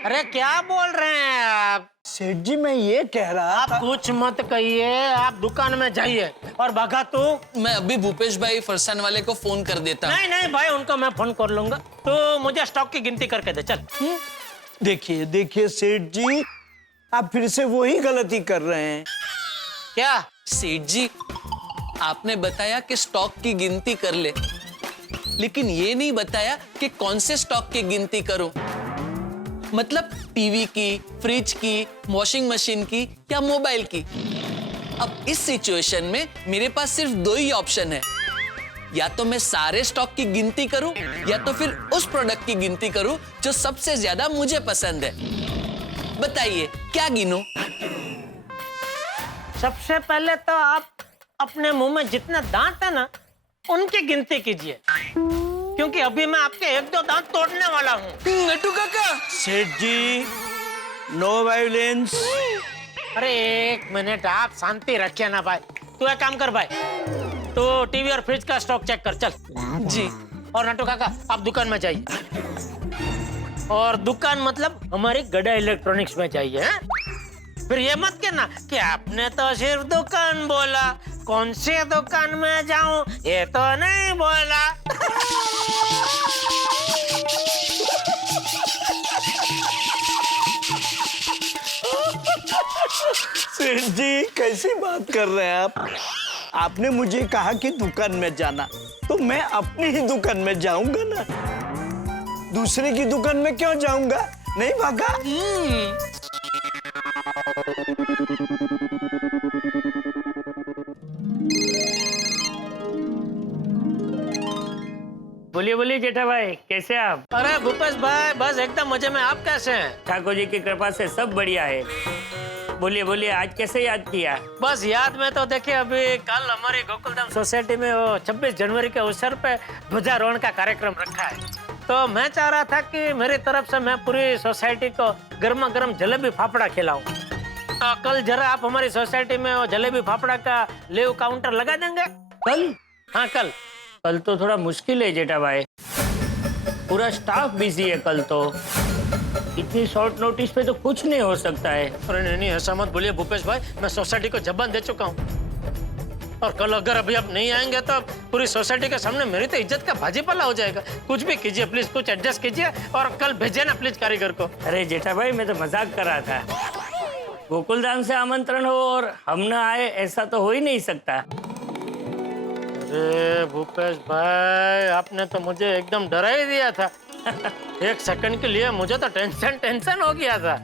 अरे क्या बोल रहे हैं आप? सेठ जी मैं ये कह रहा आप कुछ मत कहिए, आप दुकान में जाइए। और बागा तू? मैं अभी भूपेश भाई फरसान वाले को फोन कर देता हूँ। नहीं भाई, उनको मैं फोन कर लूंगा। तो मुझे स्टॉक की गिनती करके दे, चल। देखिए सेठ जी, आप फिर से वही गलती कर रहे हैं। क्या? सेठ जी, आपने बताया कि स्टॉक की गिनती कर ले, लेकिन ये नहीं बताया कि कौन से स्टॉक की गिनती करूं। मतलब टीवी की, फ्रिज की, वॉशिंग मशीन की या मोबाइल की। अब इस सिचुएशन में मेरे पास सिर्फ दो ही ऑप्शन है, या तो मैं सारे स्टॉक की गिनती करूं या तो फिर उस प्रोडक्ट की गिनती करूं जो सबसे ज्यादा मुझे पसंद है। बताइए क्या गिनूं? सबसे पहले तो आप अपने मुंह में जितने दांत है ना उनकी गिनती कीजिए, क्योंकि अभी मैं आपके 1-2 दांत तोड़ने वाला हूँ। नट्टू काका। सेठ जी, नो वायलेंस। अरे एक मिनट, आप शांति रखिए ना भाई। तू एक काम कर भाई, तो टीवी और फ्रिज का स्टॉक चेक कर, चल। जी। और नट्टू काका, आप दुकान में जाइए। और दुकान मतलब हमारी गड़ा इलेक्ट्रॉनिक्स में जाइए, हैं? फिर ये मत कहना कि आपने तो सिर्फ दुकान बोला, कौन से दुकान में जाऊं ये तो नहीं बोला। सेठ जी कैसी बात कर रहे हैं आप? आपने मुझे कहा कि दुकान में जाना, तो मैं अपनी ही दुकान में जाऊंगा ना, दूसरे की दुकान में क्यों जाऊंगा? नहीं भागा? बोलिए जेठा भाई, कैसे आप? अरे भूपेश भाई, बस एकदम मजे में। आप कैसे हैं? ठाकुर जी की कृपा से सब बढ़िया है। बोलिए आज कैसे याद किया? बस याद में तो देखिए, अभी कल हमारी गोकुलधाम सोसाइटी में वो 26 जनवरी के अवसर पे ध्वजारोहण का कार्यक्रम रखा है, तो मैं चाह रहा था कि मेरी तरफ से मैं पूरी सोसाइटी को गर्मा गर्म जलेबी फाफड़ा खिलाऊं। तो कल जरा आप हमारी सोसाइटी में वो जलेबी फाफड़ा का लेव काउंटर लगा देंगे? कल? हाँ कल तो थोड़ा मुश्किल है जेठा भाई, पूरा स्टाफ बिजी है कल तो। इतनी शॉर्ट नोटिस पे तो कुछ नहीं हो सकता है। अरे नहीं, ऐसा मत बोलिए भूपेश भाई, मैं सोसाइटी को जबान दे चुका हूँ, और कल अगर अभी आप नहीं आएंगे तो पूरी सोसाइटी के सामने मेरी तो इज्जत का भाजीपाला हो जाएगा। कुछ भी कीजिए प्लीज, कुछ एडजस्ट कीजिए और कल भेजिए ना प्लीज कारीगर को। अरे जेठा भाई, मैं तो मजाक कर रहा था। गोकुलधाम से आमंत्रण हो और हम ना आए, ऐसा तो हो ही नहीं सकता। अरे भूपेश भाई, आपने तो मुझे एकदम डरा ही दिया था। एक सेकंड के लिए मुझे तो टेंशन हो गया था।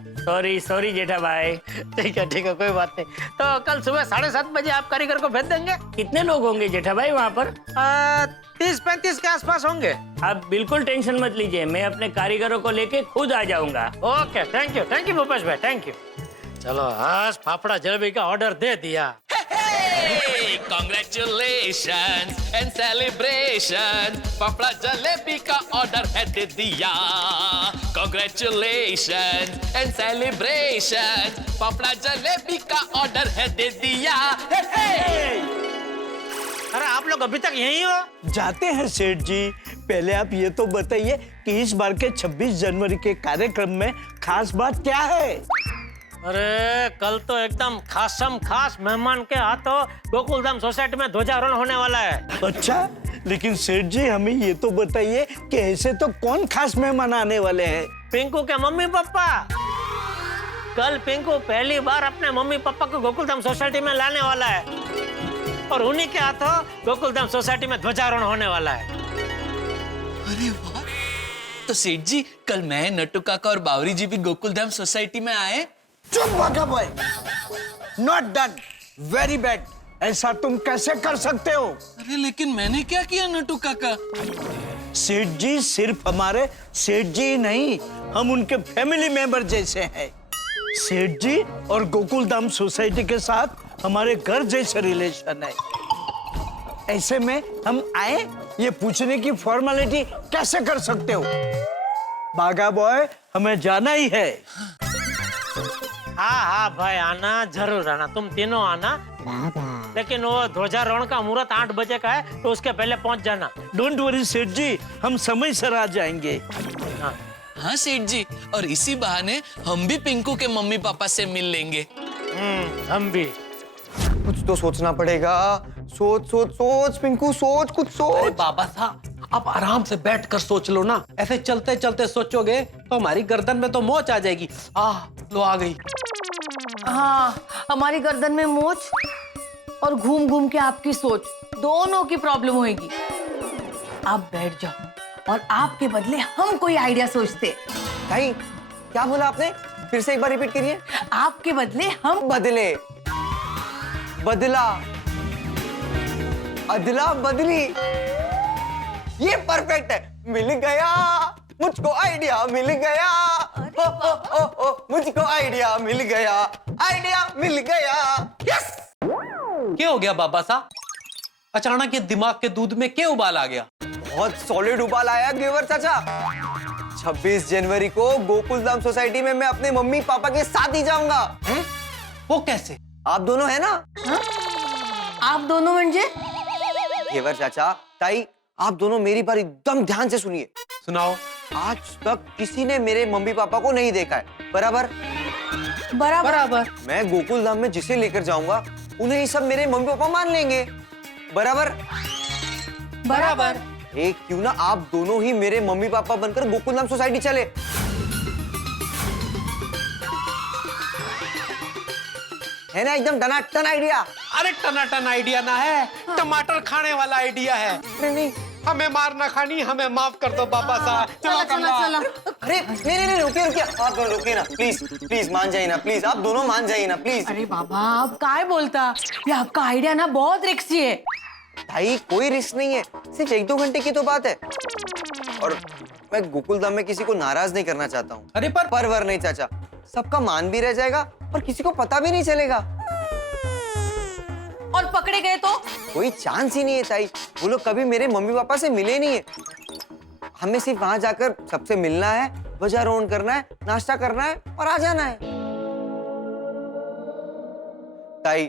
सॉरी जेठा भाई। ठीक है कोई बात नहीं। तो कल सुबह 7:30 बजे आप कारीगर को भेज देंगे। कितने लोग होंगे जेठा भाई वहाँ पर? 30-35 के आसपास होंगे। आप बिल्कुल टेंशन मत लीजिए, मैं अपने कारीगरों को लेके खुद आ जाऊंगा। ओके, थैंक यू भूपेश भाई, थैंक यू। चलो आज फाफड़ा जलेबी का ऑर्डर दे दिया। Congratulations and celebration, fafda jalebi का ऑर्डर है दे दिया। Congratulations and celebration, fafda jalebi का ऑर्डर है दे दिया। अरे आप लोग अभी तक यहीं हो? जाते हैं सेठ जी, पहले आप ये तो बताइए कि इस बार के 26 जनवरी के कार्यक्रम में खास बात क्या है? अरे कल तो एकदम खास मेहमान के हाथों गोकुलधाम सोसाइटी में ध्वजारोहण होने वाला है। अच्छा, लेकिन सेठ जी हमें ये तो बताइए कि ऐसे तो कौन खास मेहमान आने वाले हैं? पिंकू के मम्मी पापा। कल पिंकू पहली बार अपने मम्मी पापा को गोकुलधाम सोसाइटी में लाने वाला है और उन्हीं के हाथों गोकुलधाम सोसाइटी में ध्वजारोहण होने वाला है। अरे वाह, तो सेठ जी कल मैं, नट्टू काका और बावरी जी भी गोकुलधाम सोसाइटी में आए। चुप भागा boy, not done, very bad. ऐसा तुम कैसे कर सकते हो? अरे लेकिन मैंने क्या किया नट्टू काका? सेठ जी सिर्फ हमारे सेठ जी नहीं, हम उनके फैमिली मेंबर जैसे हैं। सेठ जी और गोकुलधाम सोसाइटी के साथ हमारे घर जैसे रिलेशन है। ऐसे में हम आए ये पूछने की फॉर्मेलिटी कैसे कर सकते हो? बागा बॉय, हमें जाना ही है। हाँ हाँ भाई, आना जरूर आना, तुम तीनों आना। लेकिन वो ध्वजारोहण का मुहूर्त 8 बजे का है, तो उसके पहले पहुंच जाना। डोंट वरी सेठ जी, हम समय से आ जाएंगे। हाँ सेठ जी, और इसी बहाने हम भी पिंकू के मम्मी पापा से मिल लेंगे। हम भी। कुछ तो सोचना पड़ेगा। सोच सोच सोच पिंकू, सोच, कुछ सोच। अरे बाबा साहब, आप आराम से बैठकर सोच लो ना। ऐसे चलते चलते सोचोगे तो हमारी गर्दन में तो मोच आ जाएगी। लो आ गई। हाँ, हमारी गर्दन में मोच और घूम घूम के आपकी सोच, दोनों की प्रॉब्लम होगी। आप बैठ जाओ और आपके बदले हम कोई आइडिया सोचते। भाई क्या बोला आपने? फिर से एक बार रिपीट करिए। आपके बदले हम बदले, बदला, अदला बदली, ये परफेक्ट है। मिल गया मुझको आइडिया, मिल गया। ओ, मुझको आइडिया मिल गया, आइडिया मिल गया। यस। क्या हो गया बाबा साहब? अचानक ये दिमाग के दूध में क्या उबाल आ गया? बहुत सॉलिड उबाल आया गेवर चाचा। 26 जनवरी को गोकुलधाम सोसाइटी में मैं अपने मम्मी पापा के साथ ही जाऊंगा। वो कैसे? आप दोनों है ना? हा? आप दोनों म्हणजे? गेवर चाचा, ताई, आप दोनों मेरी बात एकदम ध्यान से सुनिए। सुनाओ। आज तक किसी ने मेरे मम्मी पापा को नहीं देखा है, बराबर? बराबर। मैं गोकुलधाम में जिसे लेकर जाऊंगा उन्हें ही सब मेरे मम्मी पापा मान लेंगे, बराबर? बराबर। एक क्यों ना आप दोनों ही मेरे मम्मी पापा बनकर गोकुलधाम सोसाइटी चले। है ना एकदम टनाटन आइडिया? अरे टनाटन आइडिया ना है, टमाटर खाने वाला आइडिया है। नहीं, हमें मार ना खानी, हमें माफ कर दो बाबा साहब। चलो। अरे नहीं, रुकिए, आप दोनों रुकिए ना, प्लीज मान जाइए ना, प्लीज आप दोनों मान जाइए ना, प्लीज। अरे बाबा, आप काय बोलता? ये आपका आइडिया ना बहुत रिस्की है। भाई कोई रिस्क नहीं है, सिर्फ 1-2 घंटे की तो बात है। और मैं गोकुलधाम में किसी को नाराज नहीं करना चाहता हूँ। अरे परवर नहीं चाचा, सबका मान भी रह जाएगा और किसी को पता भी नहीं चलेगा। और पकड़े गए तो? कोई चांस ही नहीं है ताई, वो लोग कभी मेरे मम्मी पापा से मिले नहीं है। हमें सिर्फ वहां जाकर सबसे मिलना है, ध्वजारोहण करना है, नाश्ता करना है और आ जाना है। ताई,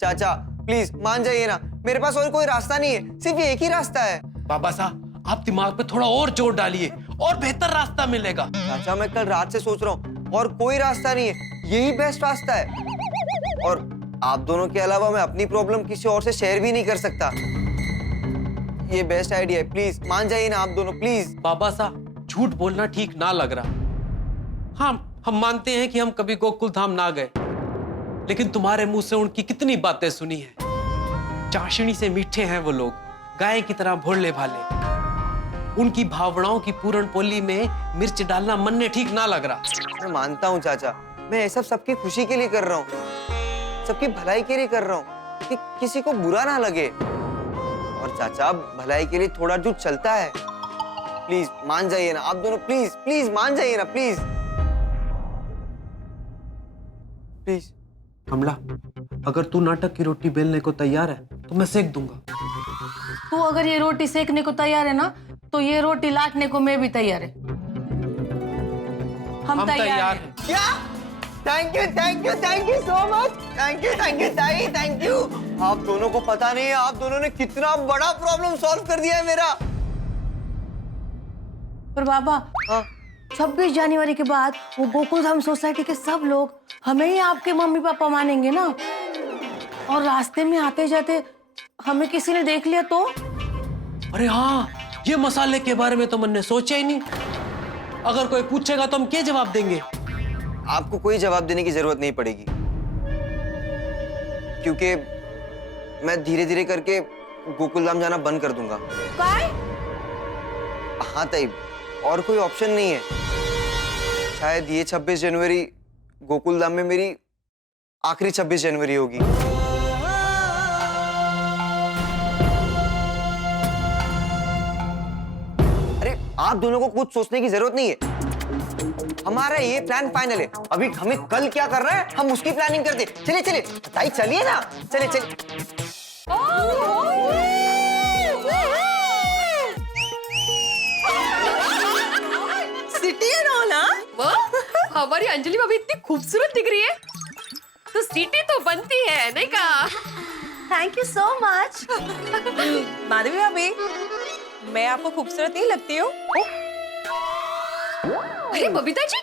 चाचा, प्लीज मान जाइए ना, मेरे पास और कोई रास्ता नहीं है, सिर्फ एक ही रास्ता है। बाबा साहब, आप दिमाग पे थोड़ा और जोर डालिए और बेहतर रास्ता मिलेगा। चाचा, मैं कल रात से सोच रहा हूँ, और कोई रास्ता नहीं है, यही बेस्ट रास्ता है। और आप दोनों के अलावा मैं अपनी प्रॉब्लम किसी और से शेयर भी नहीं कर सकता। ये बेस्ट आइडिया है, प्लीज मान जाइए ना आप दोनों, प्लीज। बाबा साहब, झूठ बोलना ठीक ना लग रहा। हाँ, हम मानते हैं कि हम कभी गोकुलधाम ना गए, लेकिन तुम्हारे मुंह से उनकी कितनी बातें सुनी है। चाशनी से मीठे हैं वो लोग, गाय की तरह भोले भाले। उनकी भावनाओं की पूर्ण पोली में मिर्च डालना मन ने ठीक ना लग रहा। मैं मानता हूँ चाचा, मैं ये सब सबकी खुशी के लिए कर रहा हूँ, सबकी भलाई के लिए कर रहा हूँ, कि किसी को बुरा ना लगे। और चाचा, भलाई के लिए थोड़ा जो चलता है, प्लीज मान जाइए ना आप दोनों, प्लीज मान जाइए ना, प्लीज। कमला, अगर तू नाटक की रोटी बेलने को तैयार है तो मैं सेक दूंगा। तू अगर ये रोटी सेकने को तैयार है ना, तो ये रोटी लाटने को मैं भी तैयार है। हम तैयार हैं। क्या? Thank you so much. Thank you ताई, थैंक यू। आप दोनों को पता नहीं है, आप दोनों ने कितना बड़ा प्रॉब्लम सॉल्व कर दिया है मेरा। पर बाबा, 26 जनवरी के बाद वो गोकुलधाम सोसाइटी के सब लोग हमें ही आपके मम्मी पापा मानेंगे ना, और रास्ते में आते जाते हमें किसी ने देख लिया तो? अरे हाँ, ये मसाले के बारे में तो मैंने सोचा ही नहीं। अगर कोई पूछेगा तो हम क्या जवाब देंगे? आपको कोई जवाब देने की जरूरत नहीं पड़ेगी, क्योंकि मैं धीरे धीरे करके गोकुलधाम जाना बंद कर दूंगा। हाँ ताई, और कोई ऑप्शन नहीं है। शायद ये 26 जनवरी गोकुलधाम में मेरी आखिरी 26 जनवरी होगी। अरे आप दोनों को कुछ सोचने की जरूरत नहीं है। हमारा ये प्लान फाइनल है। अभी हमें कल क्या करना है हम उसकी प्लानिंग करते। चलिए चलिए ताई, चलिए ना, चलिए चलिए। सिटी एंड ऑल, हाँ? हमारी अंजलि भाभी इतनी खूबसूरत दिख रही है, तो सिटी तो बनती है, नहीं कहा? Thank you so much. Madhavi भाभी, मैं आपको खूबसूरत नहीं लगती हूँ? अरे बबीता जी,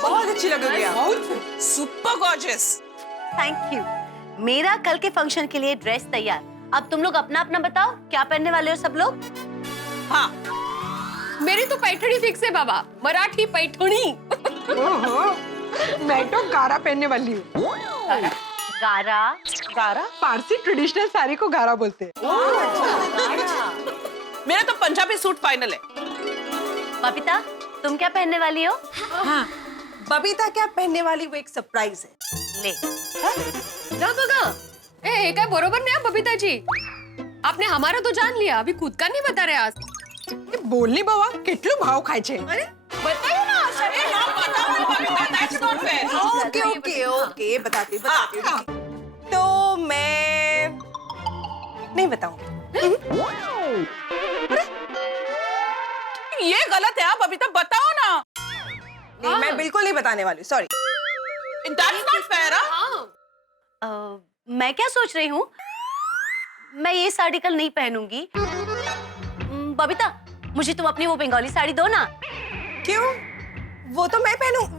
बहुत अच्छी लग रही है। बहुत सुपर गॉर्जियस। Thank you. मेरा कल के फंक्शन के लिए ड्रेस तैयार। अब तुम लोग अपना अपना बताओ क्या पहनने वाले हो सब लोग। हाँ, मेरी तो पैठणी फिक्स है बाबा, मराठी पैठणी। मैं तो गारा पहनने वाली हूँ। गारा? गारा पारसी ट्रेडिशनल साड़ी को गारा बोलते हैं। मेरा तो पंजाबी सूट फाइनल है। बबीता, तुम क्या पहनने वाली हो? हाँ, बबीता क्या पहनने वाली वो एक सरप्राइज है। ले। ना बघा, ए काय बरोबर नहीं है बबीता जी। आपने हमारा तो जान लिया, अभी खुद का नहीं बता रहे आज। बोलनी बाबा, कितलू भाव खाए छे। अरे बताइए ना। अरे हाँ, बताओ ना Babita, that's not fair। Okay okay okay, बताती हूँ। तो मैं नहीं बताऊंगी। ये गलत है, आप बबीता बताओ ना। नहीं, मैं बिल्कुल नहीं बताने वाली, सॉरी। That's not fair, हाँ? मैं क्या सोच रही हूँ, मैं ये साड़ी कल नहीं पहनूंगी। बबीता, मुझे तुम अपनी वो बंगाली साड़ी दो ना। क्यों? वो तो मैं पहनूंगी।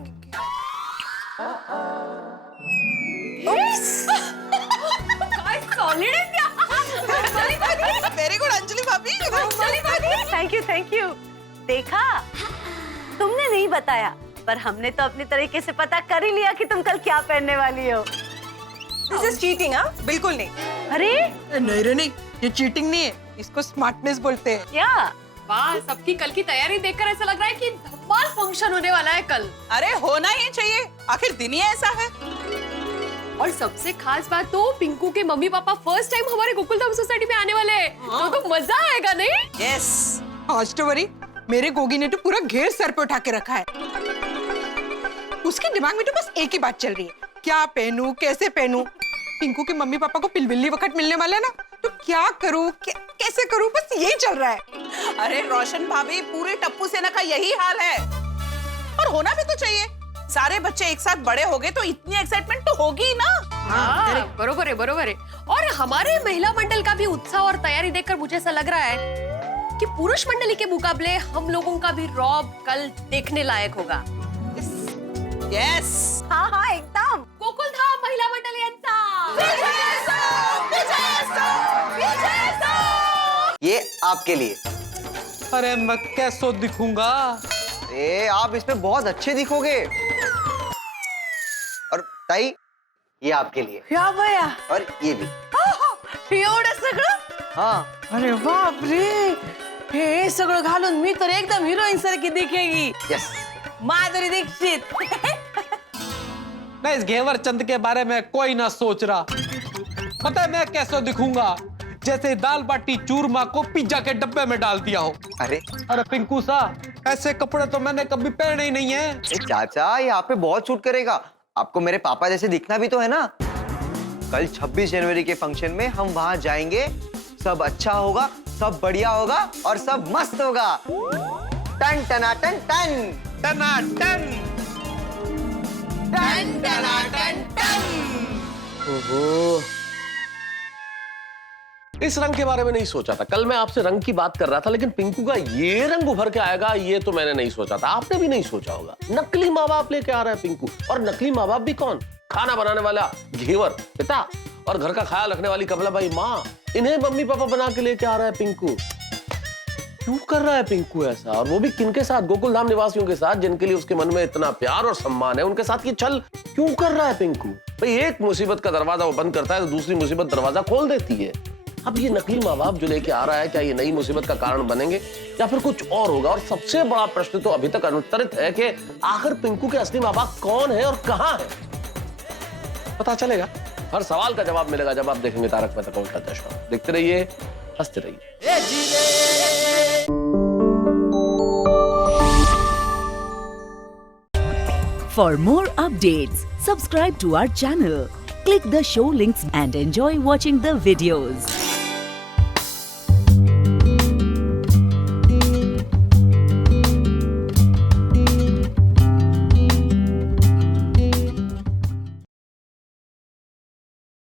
वेरी गुड अंजलि भाभी। Thank you. देखा, तुमने नहीं बताया, पर हमने तो अपनी तरीके से पता कर ही लिया कि तुम कल क्या पहनने वाली हो। दिस इज चीटिंग, हाँ? बिल्कुल नहीं। अरे नहीं रे नहीं, ये चीटिंग नहीं है, इसको स्मार्टनेस बोलते हैं। क्या? वाह, सबकी कल की तैयारी देखकर ऐसा लग रहा है कि धमाल फंक्शन होने वाला है कल। अरे होना ही चाहिए, आखिर दिन ही ऐसा है। और सबसे खास बात तो पिंकू के मम्मी पापा फर्स्ट टाइम हमारे गोकुलधाम सोसाइटी में आने वाले हैं। तो मजा आएगा नहीं? यस। आज तो वरी मेरे गोगी ने तो पूरा घेर सर पे उठा के रखा है। उसके दिमाग में तो बस एक ही बात चल रही है, क्या पहनूं, कैसे पहनूं। पिंकू के मम्मी पापा को पिलबिल्ली वक्त मिलने वाला है ना, तो क्या करूं, कैसे करूं, बस यही चल रहा है। अरे रोशन भाभी, पूरे टप्पू सेना का यही हाल है, और होना भी तो चाहिए। सारे बच्चे एक साथ बड़े हो गए तो इतनी एक्साइटमेंट तो होगी ही ना। हाँ, बरोबर है। और हमारे महिला मंडल का भी उत्साह और तैयारी देखकर मुझे ऐसा लग रहा है कि पुरुष मंडली के मुकाबले हम लोगों का भी रॉब कल देखने लायक होगा। यस। हाँ, एकदम। गोकुलधाम महिला मंडल यांचा ये आपके लिए। अरे मैं कैसो दिखूंगा? ए, आप इसमें बहुत अच्छे दिखोगे। और ताई, ये आपके लिए। या भैया, और ये भी। एवढं सगळं? हाँ। अरे बाप रे, हे सगळं घालून मी तर एकदम हिरोईन सारखी दिखेगी। यस। माधुरी दीक्षित। मैं इस घेवर चंद के बारे में कोई ना सोच रहा। पता है मैं कैसे दिखूंगा? जैसे दाल बाटी चूरमा को पिज्जा के डब्बे में डाल दिया हो। अरे पिंकू सा, ऐसे कपड़े तो मैंने कभी पहने ही नहीं है। चाचा, ये आप पे बहुत सूट करेगा। आपको मेरे पापा जैसे दिखना भी तो है ना। कल 26 जनवरी के फंक्शन में हम वहां जाएंगे, सब अच्छा होगा, सब बढ़िया होगा और सब मस्त होगा। टन टना टन टन टना टन टन टना टन टन। ओहो, इस रंग के बारे में नहीं सोचा था। कल मैं आपसे रंग की बात कर रहा था, लेकिन पिंकू का ये रंग उभर के आएगा ये तो मैंने नहीं सोचा था। आपने भी नहीं सोचा होगा। नकली माँ बाप लेके आ रहा है पिंकू, और नकली माँ बाप भी कौन? खाना बनाने वाला घेवर। बेटा, और घर का ख्याल रखने वाली कमला बाई माँ, इन्हें मम्मी पापा बना के लेके आ रहा है पिंकू। क्यों कर रहा है पिंकू ऐसा, और वो भी किनके साथ? गोकुल धाम निवासियों के साथ, जिनके लिए उसके मन में इतना प्यार और सम्मान है, उनके साथ ये छल क्यों कर रहा है पिंकू? भाई एक मुसीबत का दरवाजा वो बंद करता है तो दूसरी मुसीबत दरवाजा खोल देती है। अब ये नकली माँ बाप जो लेके आ रहा है, क्या ये नई मुसीबत का कारण बनेंगे या फिर कुछ और होगा? और सबसे बड़ा प्रश्न तो अभी तक अनुत्तरित है कि आखिर पिंकू के असली माँ बाप कौन है और कहाँ है? पता चलेगा, हर सवाल का जवाब मिलेगा जब आप देखेंगे तारक मेहता का उल्टा चश्मा। देखते रहिए, हंसते रहिए। For more updates, subscribe to our channel, click the show links and enjoy watching the videos.